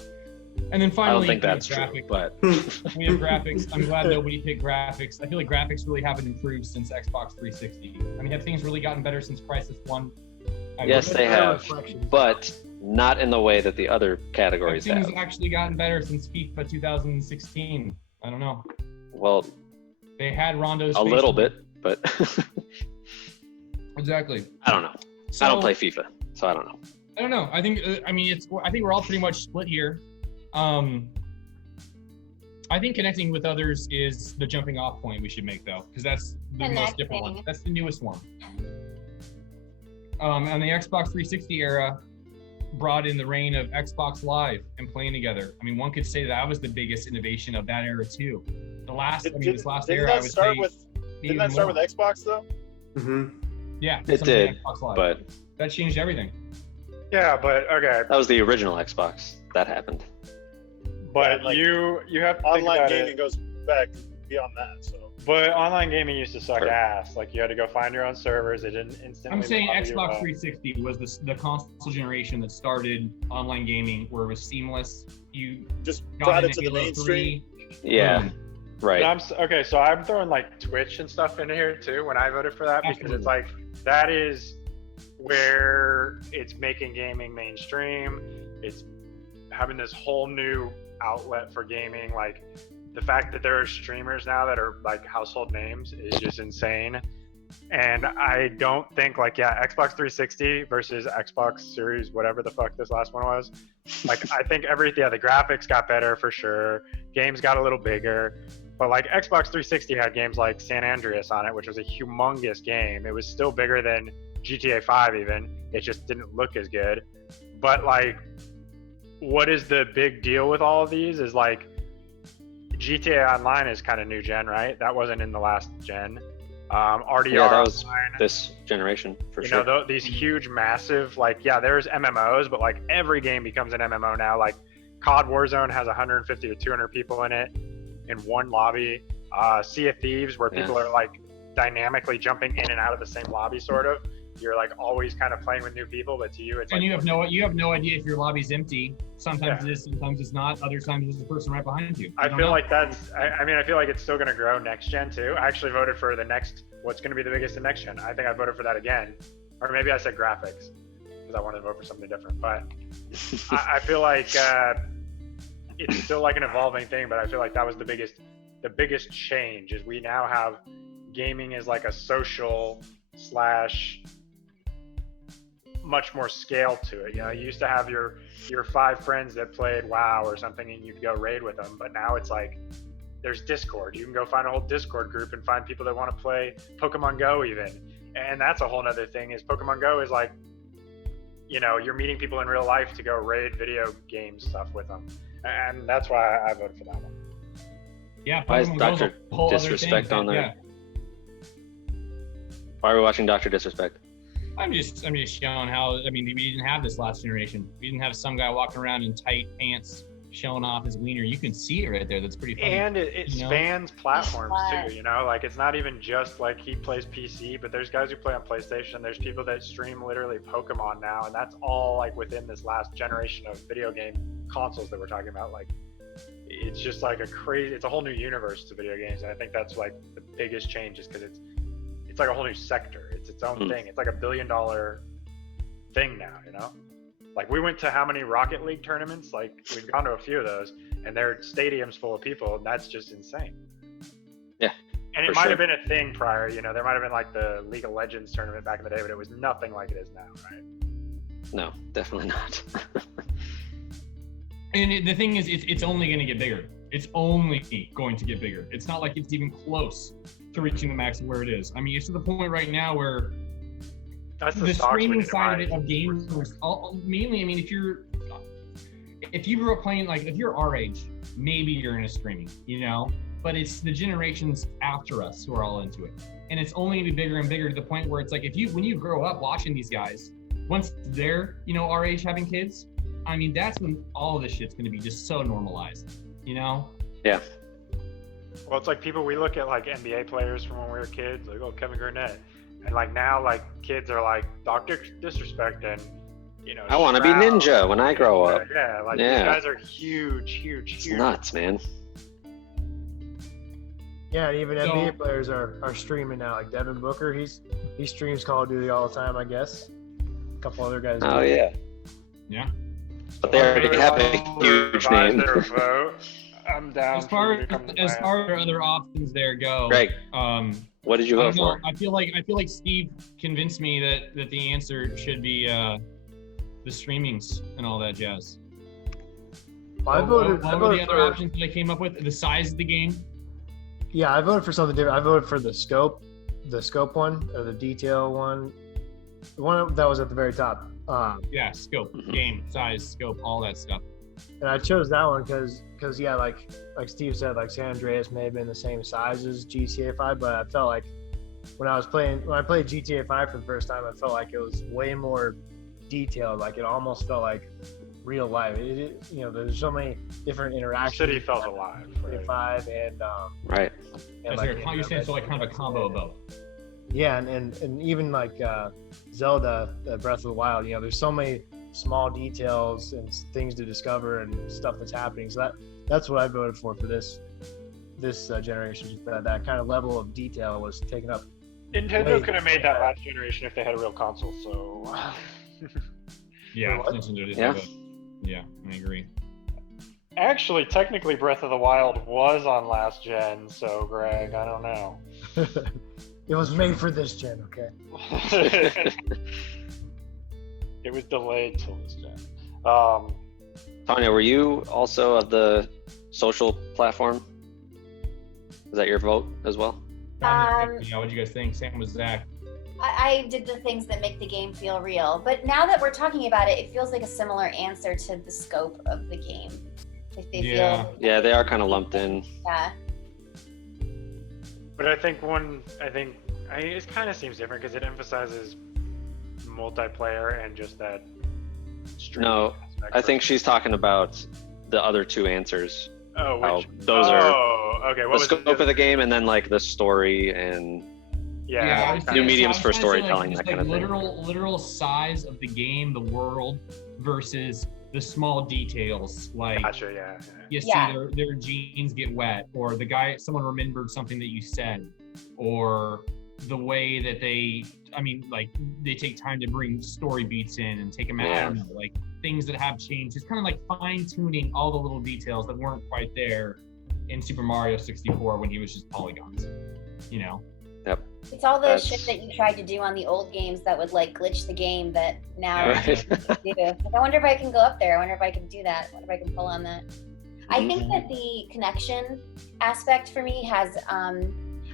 And then finally, I don't think that's true, but we have graphics. I'm glad nobody picked graphics. I feel like graphics really haven't improved since Xbox 360. I mean, have things really gotten better since Crysis 1? Yes, they have, but not in the way that the other categories have. Things actually gotten better since FIFA 2016. I don't know. Well, they had Rondo's a little bit, but exactly. I don't know. I don't play FIFA, so I don't know. I don't know. I think I think we're all pretty much split here. I think connecting with others is the jumping off point we should make, though, because that's the most different one. That's the newest one. And the Xbox 360 era brought in the reign of Xbox Live and playing together. I mean, one could say that was the biggest innovation of that era too. This last era, I would say. Didn't that start with Xbox though? Mm-hmm. Yeah, it did, but that changed everything. Yeah, but okay. That was the original Xbox. That happened. But like, you have to online gaming goes back beyond that. So. But online gaming used to suck ass. Like, you had to go find your own servers. It didn't instantly. I'm saying Xbox 360 was the console generation that started online gaming, where it was seamless. You just got into the mainstream. Yeah, right. Okay, so I'm throwing like Twitch and stuff into here too when I voted for that. Absolutely. Because it's like that is where it's making gaming mainstream. It's having this whole new outlet for gaming. Like, the fact that there are streamers now that are like household names is just insane. And I don't think Xbox 360 versus Xbox Series, whatever the fuck this last one was. Like, I think the graphics got better for sure. Games got a little bigger. But like Xbox 360 had games like San Andreas on it, which was a humongous game. It was still bigger than GTA 5 even. It just didn't look as good. But like, what is the big deal with all of these is like, GTA Online is kind of new gen, right? That wasn't in the last gen. RDR yeah, that was this generation for sure. You know, these huge, massive, there's MMOs, but like every game becomes an MMO now. Like COD Warzone has 150 to 200 people in it in one lobby. Sea of Thieves, where people are like dynamically jumping in and out of the same lobby, sort of. You're like always kind of playing with new people, but to you, it's and you have no idea if your lobby's empty. Sometimes it is, sometimes it's not. Other times there's a person right behind you. I feel like I feel like it's still going to grow next gen too. I actually voted for what's going to be the biggest in next gen. I think I voted for that again, or maybe I said graphics because I wanted to vote for something different. But I feel like it's still like an evolving thing. But I feel like that was the biggest change is we now have gaming as like a social / much more scale to it. You know, you used to have your 5 friends that played WoW or something and you'd go raid with them, but now it's like there's Discord. You can go find a whole Discord group and find people that want to play Pokemon Go even. And that's a whole nother thing is Pokemon Go is like, you're meeting people in real life to go raid video game stuff with them, and that's why I voted for that one. Yeah. Why is Pokemon Go's a Dr. whole other Disrespect thing. on there? Yeah. Why are we watching Dr. Disrespect? I'm just showing how. I mean, we didn't have this last generation. We didn't have some guy walking around in tight pants showing off his wiener. You can see it right there. That's pretty funny. And it spans platforms too, like it's not even just like he plays PC, but there's guys who play on PlayStation. There's people that stream literally Pokemon now, and that's all like within this last generation of video game consoles that we're talking about. Like, it's just like it's a whole new universe to video games, and I think that's like the biggest change is because it's like a whole new sector. It's its own thing. It's like $1 billion thing now, Like, we went to how many Rocket League tournaments? Like, we've gone to a few of those, and they're stadiums full of people, and that's just insane. Yeah. And it might have been a thing prior, there might have been like the League of Legends tournament back in the day, but it was nothing like it is now, right? No, definitely not. And the thing is, it's only going to get bigger. It's only going to get bigger. It's not like it's even close to reaching the max of where it is. I mean, it's to the point right now where that's the streaming side of games, mainly, I mean, if you grew up playing, like, if you're our age, maybe you're into streaming, but it's the generations after us who are all into it. And it's only going to be bigger and bigger to the point where it's like, when you grow up watching these guys, once they're, our age having kids, I mean, that's when all of this shit's going to be just so normalized, Yeah. Well, it's like we look at like NBA players from when we were kids, like, oh, Kevin Garnett. And like now, like kids are like Dr. Disrespect and, I want to be Ninja when I grow up. Yeah, like these guys are huge. It's nuts, man. Yeah, and even NBA players are streaming now. Like Devin Booker, he streams Call of Duty all the time, I guess. A couple other guys. Oh, yeah. Yeah. But they already have a huge name. I'm down. As far as other options there go, Greg, what did you vote for? I feel like Steve convinced me that the answer should be the streamings and all that jazz. What were the other options that I came up with? The size of the game. Yeah, I voted for something different. I voted for the scope one, or the detail one, the one that was at the very top. Yeah, scope, game, size, scope, all that stuff. And I chose that one because yeah, like Steve said, like San Andreas may have been the same size as GTA 5, but I felt like when I played GTA 5 for the first time, I felt like it was way more detailed. Like it almost felt like real life. There's so many different interactions. The city felt alive. GTA 5 and right. And you're saying so like kind of a combo of both. Yeah, and even like Zelda, Breath of the Wild, there's so many small details and things to discover and stuff that's happening. So that's what I voted for this generation. Just that kind of level of detail was taken up. Nintendo could have made that last generation if they had a real console. So yeah, yeah, I agree. Actually, technically, Breath of the Wild was on last gen. So Greg, I don't know. It was made for this gen, okay? It was delayed till this gen. Tanya, were you also of the social platform? Is that your vote as well? What do you guys think? Same with Zach. I did the things that make the game feel real. But now that we're talking about it, it feels like a similar answer to the scope of the game. If they feel. Yeah, they are kind of lumped in. Yeah. But I think it kind of seems different because it emphasizes multiplayer and just that. No, I think she's talking about the other two answers. Oh, which? Those are okay. What the scope of the game and then like the story and new mediums for storytelling, that kind of thing. Literal size of the game, the world, versus the small details, like gotcha, you see their jeans get wet, or someone remembered something that you said, or the way that they take time to bring story beats in and take them out. I don't know, like things that have changed. It's kind of like fine tuning all the little details that weren't quite there in Super Mario 64 when he was just polygons, Yep. It's all the shit that you tried to do on the old games that would like glitch the game that now you do. Like, I wonder if I can go up there. I wonder if I can do that. I wonder if I can pull on that. I think that the connection aspect for me has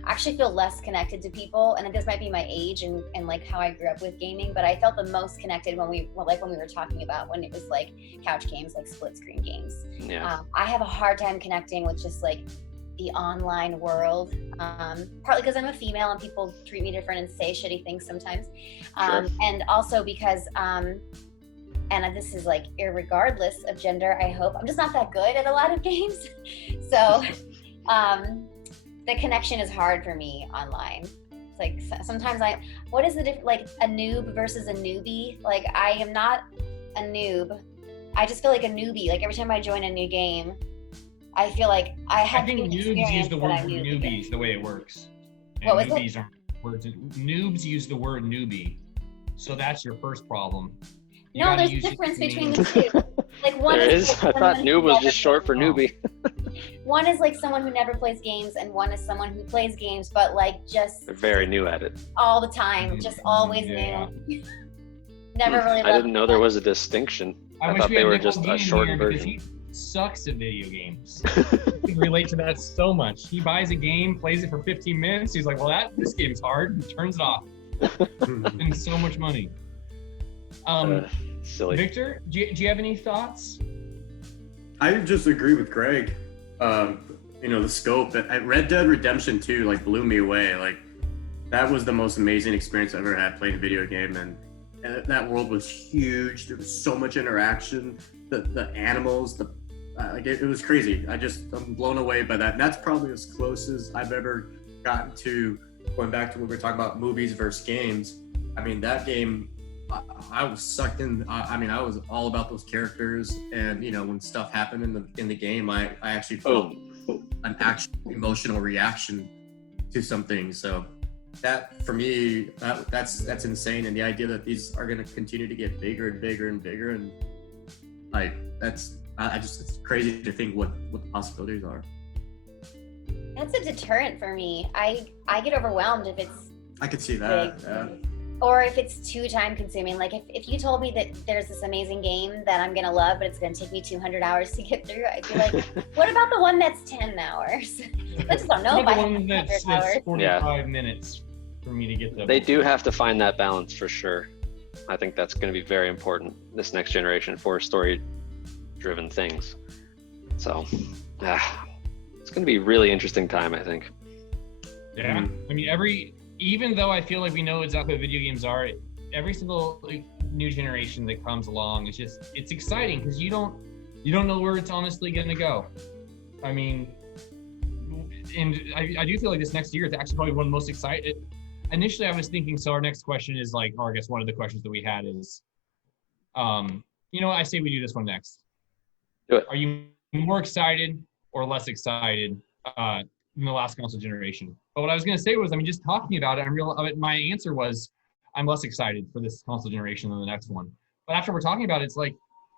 I actually feel less connected to people, and this might be my age and like how I grew up with gaming, but I felt the most connected when we were talking about when it was like couch games, like split screen games. Yeah. I have a hard time connecting with just like the online world, partly because I'm a female and people treat me different and say shitty things sometimes, and also because and this is like irregardless of gender, I hope I'm just not that good at a lot of games. So the connection is hard for me online. It's like sometimes what is the difference, like a noob versus a newbie? Like I am not a noob. I just feel like a newbie. Like every time I join a new game, I feel like I think noobs use the word newbies the way it works. And what was newbies aren't words. Noobs use the word newbie. So that's your first problem. No, there's a difference between the two. Like one There is. is. I thought noob was just short for newbie. One is like someone who never plays games, and one is someone who plays games, but like just They're very new at it. all the time, just always new. Never really. I didn't know there was a distinction. I wish thought we they had were Nicole just Dean a in short here because version. he sucks at video games. I can relate to that so much. He buys a game, plays it for 15 minutes. He's like, well, this game's hard, and turns it off. And so much money. Silly. Victor, do you have any thoughts? I just agree with Greg. The scope at Red Dead Redemption 2 like blew me away. Like that was the most amazing experience I ever had playing a video game, and that world was huge. There was so much interaction. The animals, it was crazy. I'm blown away by that. And that's probably as close as I've ever gotten to going back to when we were talking about movies versus games. I mean, that game, I was sucked in. I was all about those characters, and when stuff happened in the game, I actually felt an actual emotional reaction to something. So that for me, that's insane. And the idea that these are going to continue to get bigger and bigger and bigger, and like it's crazy to think what the possibilities are. That's a deterrent for me. I get overwhelmed if it's I could see that. or if it's too time consuming. Like if you told me that there's this amazing game that I'm gonna love, but it's gonna take me 200 hours to get through, I'd be like, what about the one that's 10 hours? I just don't know if I have 100 hours. 45 minutes for me to get them. They do have to find that balance for sure. I think that's going to be very important this next generation for story-driven things. So, it's going to be a really interesting time, I think. Yeah, I mean, even though I feel like we know exactly what video games are, every single new generation that comes along, it's exciting because you don't know where it's honestly going to go. I mean, and I do feel like this next year is actually probably one of the most exciting. Initially, I was thinking, so our next question is or I guess one of the questions that we had is, I say we do this one next. Do it. Are you more excited or less excited in the last console generation? But what I was going to say was, just talking about it, my answer was, I'm less excited for this console generation than the next one. But after we're talking about it, it's like,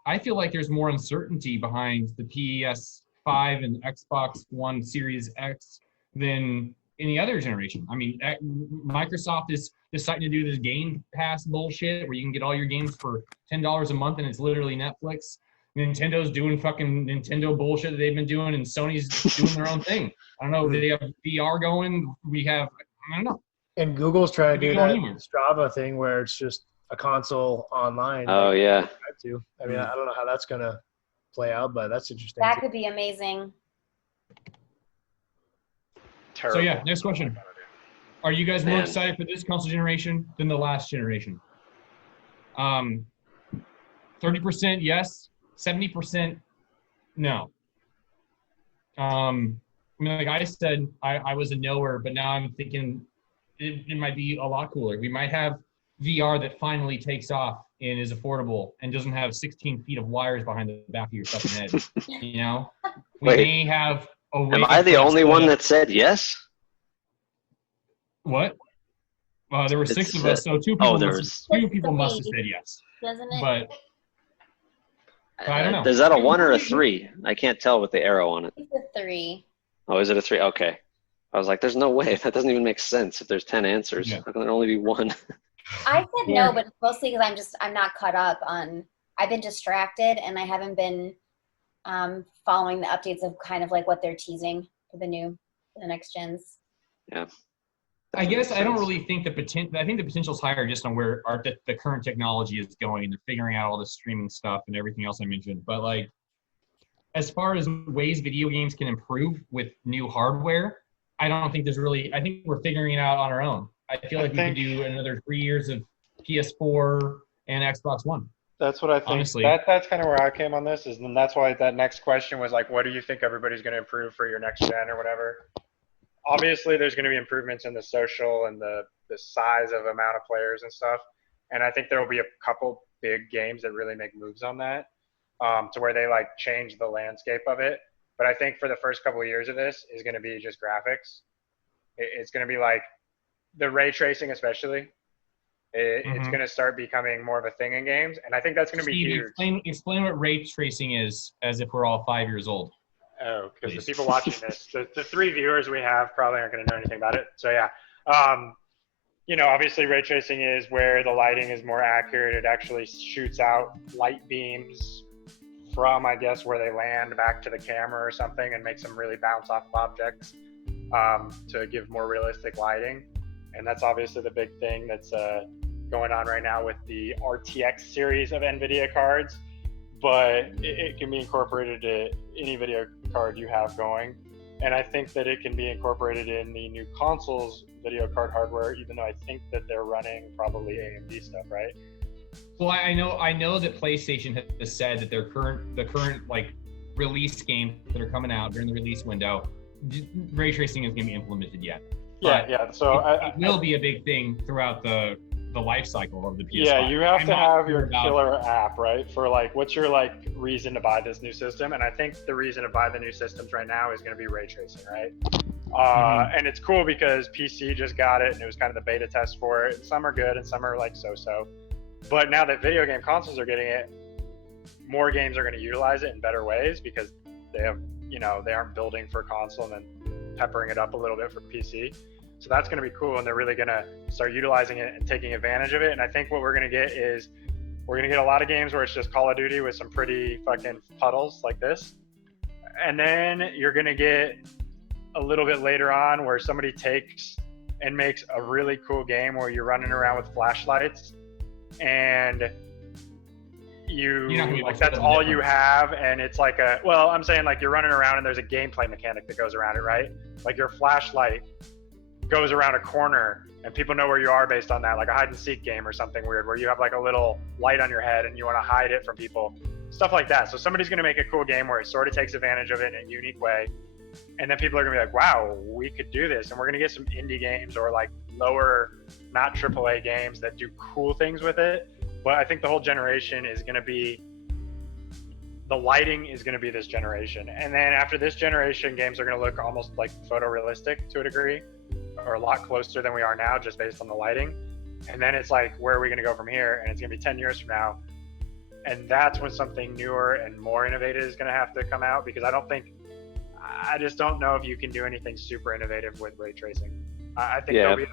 I feel like there's more uncertainty behind the PS5 and Xbox One Series X than any other generation. I mean, Microsoft is deciding to do this Game Pass bullshit where you can get all your games for $10 a month and it's literally Netflix. Nintendo's doing fucking Nintendo bullshit that they've been doing, and Sony's doing their own thing. I don't know. They have VR going. I don't know. And Google's trying to do that anywhere. Strava thing where it's just a console online. Oh, yeah. I mean, I don't know how that's going to play out, but that's interesting. That could be amazing. Terrible. So yeah, next question. Are you guys more excited for this console generation than the last generation? 30% yes, 70% no. Like I said, I was a knower, but now I'm thinking it might be a lot cooler. We might have VR that finally takes off and is affordable and doesn't have 16 feet of wires behind the back of your fucking head. We may have a way. Am I the only one that said yes? What? There were 6 of us, so two people must have said yes. Doesn't it? But I don't know. Is that a 1 or a 3? I can't tell with the arrow on it. It's a 3. Oh, is it a 3? Okay. I was like, there's no way. That doesn't even make sense if there's 10 answers. Yeah. How can there only be 1? I said no, but it's mostly because I'm not caught up on. I've been distracted and I haven't been following the updates of kind of like what they're teasing for the next gens. Yeah. I guess I don't Sense. really think the potential. I think the potential's higher just on where the current technology is going, and they're figuring out all the streaming stuff and everything else I mentioned. But like, as far as ways video games can improve with new hardware, I don't think there's really. I think we're figuring it out on our own. I feel like we could do another 3 years of PS4 and Xbox One. That's what I think. Honestly. That's kind of where I came on this, and that's why that next question was like, what do you think everybody's going to improve for your next gen or whatever? Obviously, there's going to be improvements in the social and the size of amount of players and stuff. And I think there will be a couple big games that really make moves on that, to where they like change the landscape of it. But I think for the first couple of years of this is going to be just graphics. It's going to be like the ray tracing, especially. It's going to start becoming more of a thing in games, and I think that's going to be huge. Explain what ray tracing is, as if we're all 5 years old. Oh, because the people watching this, the 3 viewers we have probably aren't going to know anything about it. So yeah, you know, obviously ray tracing is where the lighting is more accurate. It actually shoots out light beams from, I guess, where they land back to the camera or something, and makes them really bounce off of objects to give more realistic lighting. And that's obviously the big thing that's going on right now with the RTX series of NVIDIA cards, but it can be incorporated to any video card you have going. And I think that it can be incorporated in the new consoles video card hardware, even though I think that they're running probably AMD stuff, right? Well, I know that PlayStation has said that the current like release games that are coming out during the release window, ray tracing is going to be implemented yet. Yeah. So it will be a big thing throughout the life cycle of the PS5. Yeah, you have to have your killer app, right? For like, what's your like reason to buy this new system? And I think the reason to buy the new systems right now is going to be ray tracing, right? And it's cool because PC just got it, and it was kind of the beta test for it. And some are good, and some are like so-so. But now that video game consoles are getting it, more games are going to utilize it in better ways because they have, you know, they aren't building for console and then peppering it up a little bit for PC. So that's going to be cool, and they're really going to start utilizing it and taking advantage of it. And I think what we're going to get is we're going to get a lot of games where it's just Call of Duty with some pretty fucking puddles like this. And then you're going to get a little bit later on where somebody takes and makes a really cool game where you're running around with flashlights and you like that's all you have, and it's like I'm saying like you're running around and there's a gameplay mechanic that goes around it, right? Like your flashlight goes around a corner and people know where you are based on that, like a hide and seek game or something weird where you have like a little light on your head and you want to hide it from people, stuff like that. So somebody's going to make a cool game where it sort of takes advantage of it in a unique way, and then people are going to be like, wow, we could do this. And we're going to get some indie games or like lower, not AAA games that do cool things with it. But I think the whole generation is going to be, the lighting is going to be this generation. And then after this generation, games are going to look almost like photorealistic to a degree, or a lot closer than we are now just based on the lighting. And then it's like, where are we going to go from here? And it's going to be 10 years from now. And that's when something newer and more innovative is going to have to come out, because I just don't know if you can do anything super innovative with ray tracing. I think there'll be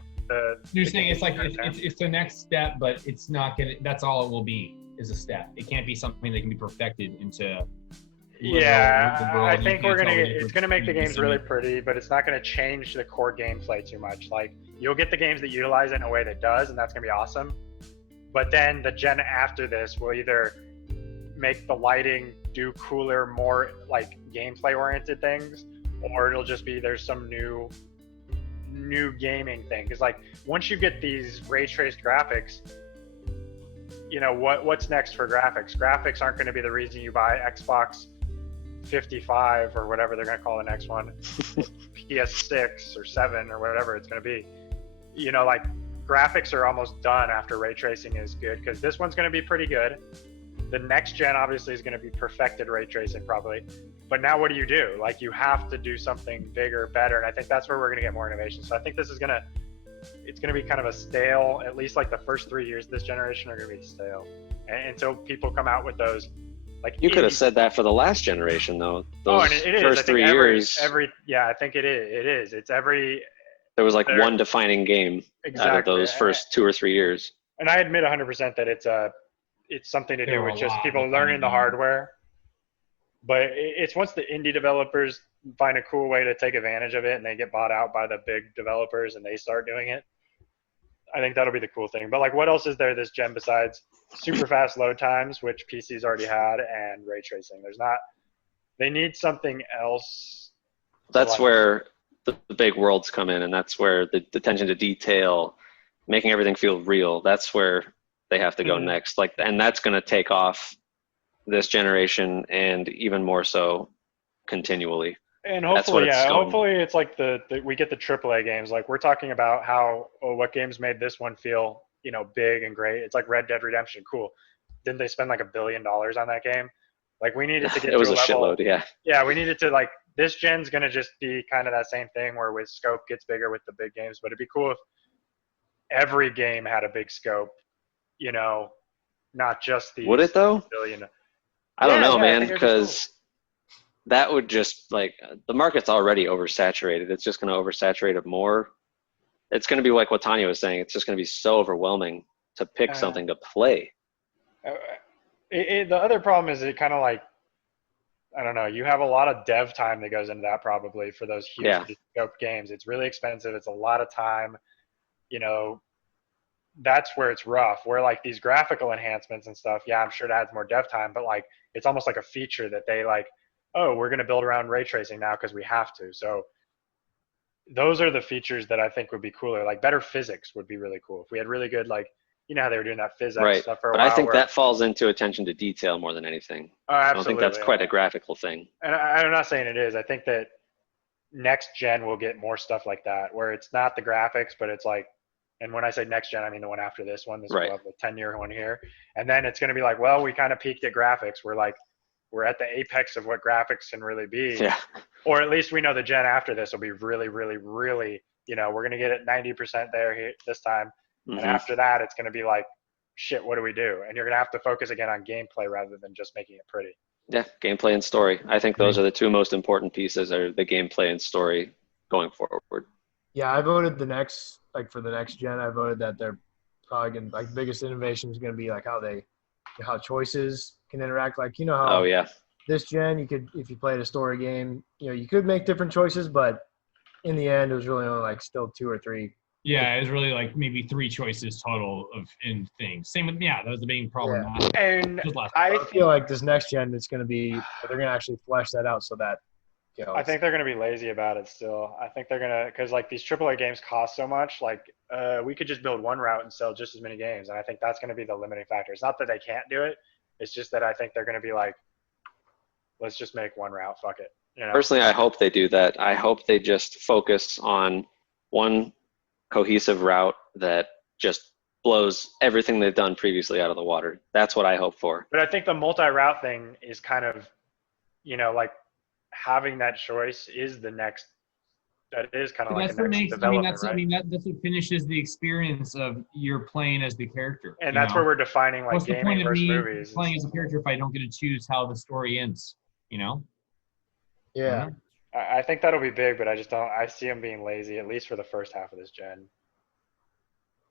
you're saying it's like it's the next step, but it's not gonna. That's all it will be, is a step. It can't be something that can be perfected into. I think it's gonna make the games really pretty, but it's not gonna change the core gameplay too much. Like, you'll get the games that utilize it in a way that does, and that's gonna be awesome. But then the gen after this will either make the lighting do cooler, more like gameplay oriented things, or it'll just be there's some new gaming thing. Because like once you get these ray traced graphics, you know what's next for graphics. Graphics aren't going to be the reason you buy Xbox 55 or whatever they're going to call the next one, PS6 or 7 or whatever it's going to be. You know, like graphics are almost done after ray tracing is good, because this one's going to be pretty good. The next gen obviously is going to be perfected ray tracing probably. But now what do you do? Like, you have to do something bigger, better. And I think that's where we're going to get more innovation. So I think this is it's going to be kind of a stale, at least like the first 3 years of this generation are going to be stale. And until people come out with those, like, you could have said that for the last generation though. And it is. First 3 years. I think it is. It's every. There was like one defining game out of those first 2 or 3 years. And I admit 100% that it's something to do with just people learning the hardware. But it's once the indie developers find a cool way to take advantage of it and they get bought out by the big developers and they start doing it, I think that'll be the cool thing. But like, what else is there this gen besides super fast load times, which PCs already had, and ray tracing? There's not. They need something else. That's where the big worlds come in, and that's where the attention to detail, making everything feel real. That's where they have to go next. Like, and that's going to take off this generation, and even more so, continually. And hopefully, hopefully it's like we get the AAA games. Like we're talking about how what games made this one feel, big and great. It's like Red Dead Redemption, cool. Didn't they spend like $1 billion on that game? Like we needed to get it was to a shitload, yeah. Yeah, we needed to like this gen's gonna just be kind of that same thing where with scope gets bigger with the big games. But it'd be cool if every game had a big scope, not just the. Would it though? Billion. I don't know, man, because that would just like the market's already oversaturated. It's just going to oversaturate it more. It's going to be like what Tanya was saying. It's just going to be so overwhelming to pick something to play. The other problem is it kind of like, I don't know, you have a lot of dev time that goes into that probably for those huge scope games. It's really expensive. It's a lot of time. That's where it's rough. Where like these graphical enhancements and stuff, yeah, I'm sure it adds more dev time, but like it's almost like a feature that they like, oh, we're going to build around ray tracing now because we have to. So those are the features that I think would be cooler. Like better physics would be really cool. If we had really good, like, how they were doing that physics stuff for a while. But I think that falls into attention to detail more than anything. Oh, absolutely. I don't think that's quite a graphical thing. And I'm not saying it is. I think that next gen will get more stuff like that where it's not the graphics, but it's like, and when I say next gen, I mean the one after this one. This will have the 10-year one here. And then it's going to be like, well, we kind of peaked at graphics. We're at the apex of what graphics can really be. Yeah. Or at least we know the gen after this will be really, really, really, we're going to get it 90% there this time. Mm-hmm. And after that, it's going to be like, shit, what do we do? And you're going to have to focus again on gameplay rather than just making it pretty. Yeah, gameplay and story. I think those are the two most important pieces, are the gameplay and story going forward. Yeah, I voted for the next gen, I voted that they're probably going to, like, biggest innovation is going to be like how choices can interact. Like, how this gen, you could, if you played a story game, you could make different choices, but in the end, it was really only like still 2 or 3. Yeah, it was really like maybe 3 choices total in things. Same with, that was the main problem. Yeah. And I feel like this next gen, it's going to be, they're going to actually flesh that out so that, I think they're going to be lazy about it still. I think they're going to, because like these AAA games cost so much, like we could just build one route and sell just as many games. And I think that's going to be the limiting factor. It's not that they can't do it. It's just that I think they're going to be like, let's just make one route. Fuck it. Personally, I hope they do that. I hope they just focus on one cohesive route that just blows everything they've done previously out of the water. That's what I hope for. But I think the multi-route thing is kind of, like having that choice is the next. That is kind of like the next development, right? That's what finishes the experience of you're playing as the character. And that's where we're defining like gaming versus movies. Playing as a character if I don't get to choose how the story ends, Yeah. I think that'll be big, but I see them being lazy, at least for the first half of this gen.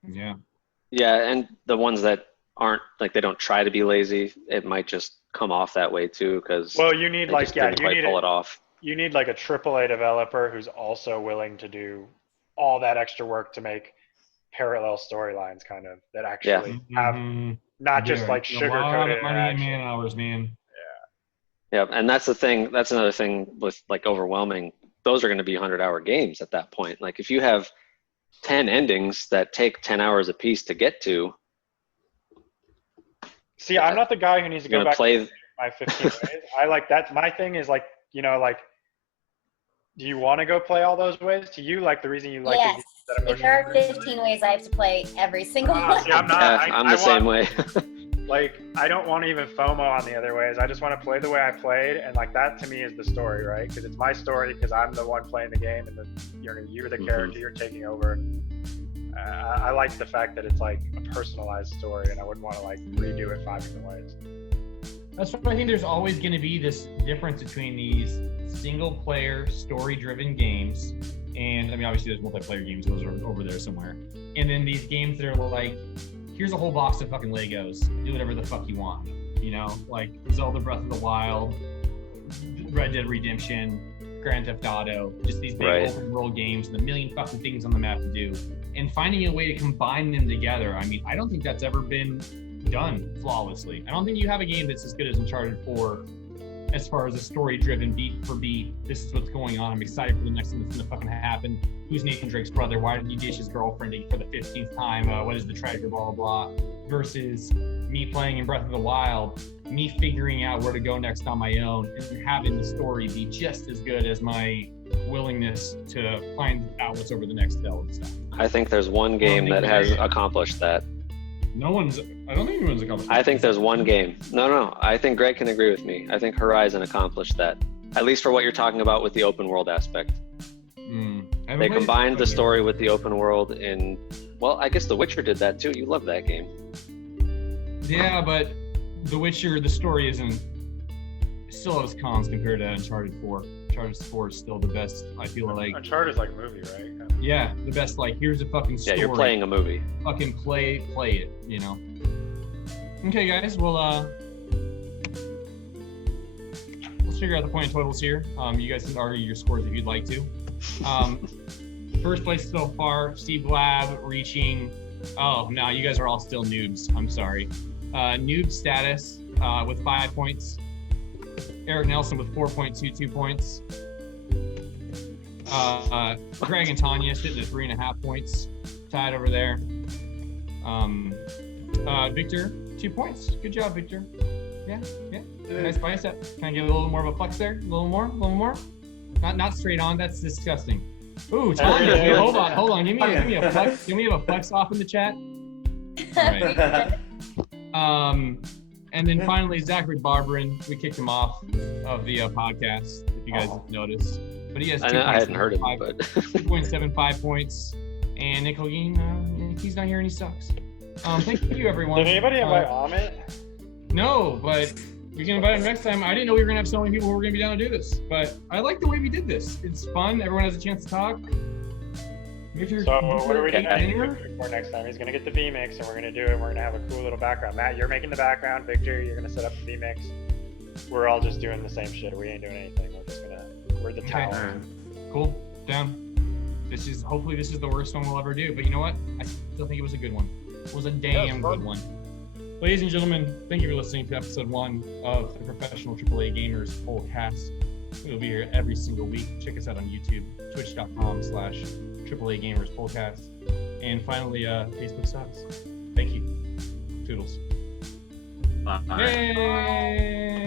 Yeah. Yeah, and the ones that aren't, like, they don't try to be lazy, it might just come off that way too, because you need like pull it off. You need like a AAA developer who's also willing to do all that extra work to make parallel storylines, kind of, that actually have not just like sugar-coated money and man hours, man. Yeah, and that's the thing. That's another thing with like overwhelming. Those are going to be 100-hour games at that point. Like if you have 10 endings that take 10 hours a piece to get to. See, I'm not the guy who needs to go back to my 15 ways. I like that. My thing is like, like, do you want to go play all those ways? To you, like the reason you like yes. If there are 15 ways, I have to play every single one. See, I'm not. I'm the same way. Like, I don't want to even FOMO on the other ways. I just want to play the way I played, and like that to me is the story, right? Because it's my story, because I'm the one playing the game, and you're the character, you're taking over. I like the fact that it's like a personalized story, and I wouldn't want to like redo it 5 different ways. That's why I think there's always going to be this difference between these single-player, story-driven games, and I mean, obviously there's multiplayer games; those are over there somewhere. And then these games that are like, here's a whole box of fucking Legos. Do whatever the fuck you want. Like Zelda Breath of the Wild, Red Dead Redemption, Grand Theft Auto, just these big Right. open world games with a million fucking things on the map to do, and finding a way to combine them together. I mean, I don't think that's ever been done flawlessly. I don't think you have a game that's as good as Uncharted 4 as far as a story-driven beat for beat. This is what's going on. I'm excited for the next thing that's gonna fucking happen. Who's Nathan Drake's brother? Why did he ditch his girlfriend for the 15th time? What is the treasure? Blah blah blah. Versus me playing in Breath of the Wild, me figuring out where to go next on my own, and having the story be just as good as my willingness to find out what's over the next hill and stuff. I think there's one game that has accomplished that. I don't think anyone's accomplished that. I think there's one game. No. I think Greg can agree with me. I think Horizon accomplished that. At least for what you're talking about with the open world aspect. They combined the story with the open world in, well, I guess The Witcher did that too. You love that game. Yeah, but The Witcher, the story still has cons compared to Uncharted 4. Uncharted 4 is still the best, I feel like. Uncharted is like a movie, right? Yeah, the best, like, here's a fucking story. Yeah, you're playing a movie. Fucking play it, you know? Okay, guys, well, let's figure out the point totals here. You guys can argue your scores if you'd like to. First place so far, Steve Lab reaching, oh, no, you guys are all still noobs. I'm sorry. Noob status with 5 points. Eric Nelson with 4.22 points. Greg and Tanya sitting at 3.5 points, tied over there. Victor, 2 points. Good job, Victor. Yeah. Nice bicep. Can I get a little more of a flex there? A little more. Not straight on. That's disgusting. Ooh, Tanya. Hey, hold on. Give me a flex. Give me a flex off in the chat. All right. And then finally, Zachary Barberin. We kicked him off of the podcast, if you guys have noticed. But he has I hadn't heard it, but 2.75 points. And Nick Holguin, he's not here and he sucks. Thank you, everyone. Did anybody invite Amit? No, but we can invite him next time. I didn't know we were gonna have so many people who were gonna be down to do this, but I like the way we did this. It's fun. Everyone has a chance to talk. So what are we gonna do for next time? He's gonna get the vMix and we're gonna do it. We're gonna have a cool little background. Matt, you're making the background. Victor, you're gonna set up the vMix. We're all just doing the same shit. We ain't doing anything. We're the talent. Cool. Down. Hopefully this is the worst one we'll ever do, but you know what? I still think it was a good one. It was a damn good one. Ladies and gentlemen, thank you for listening to episode 1 of the Professional AAA Gamers Pollcast. We'll be here every single week. Check us out on YouTube, twitch.com/AAA Gamers Pollcast. And finally, Facebook sucks. Thank you. Toodles. Bye. Yay!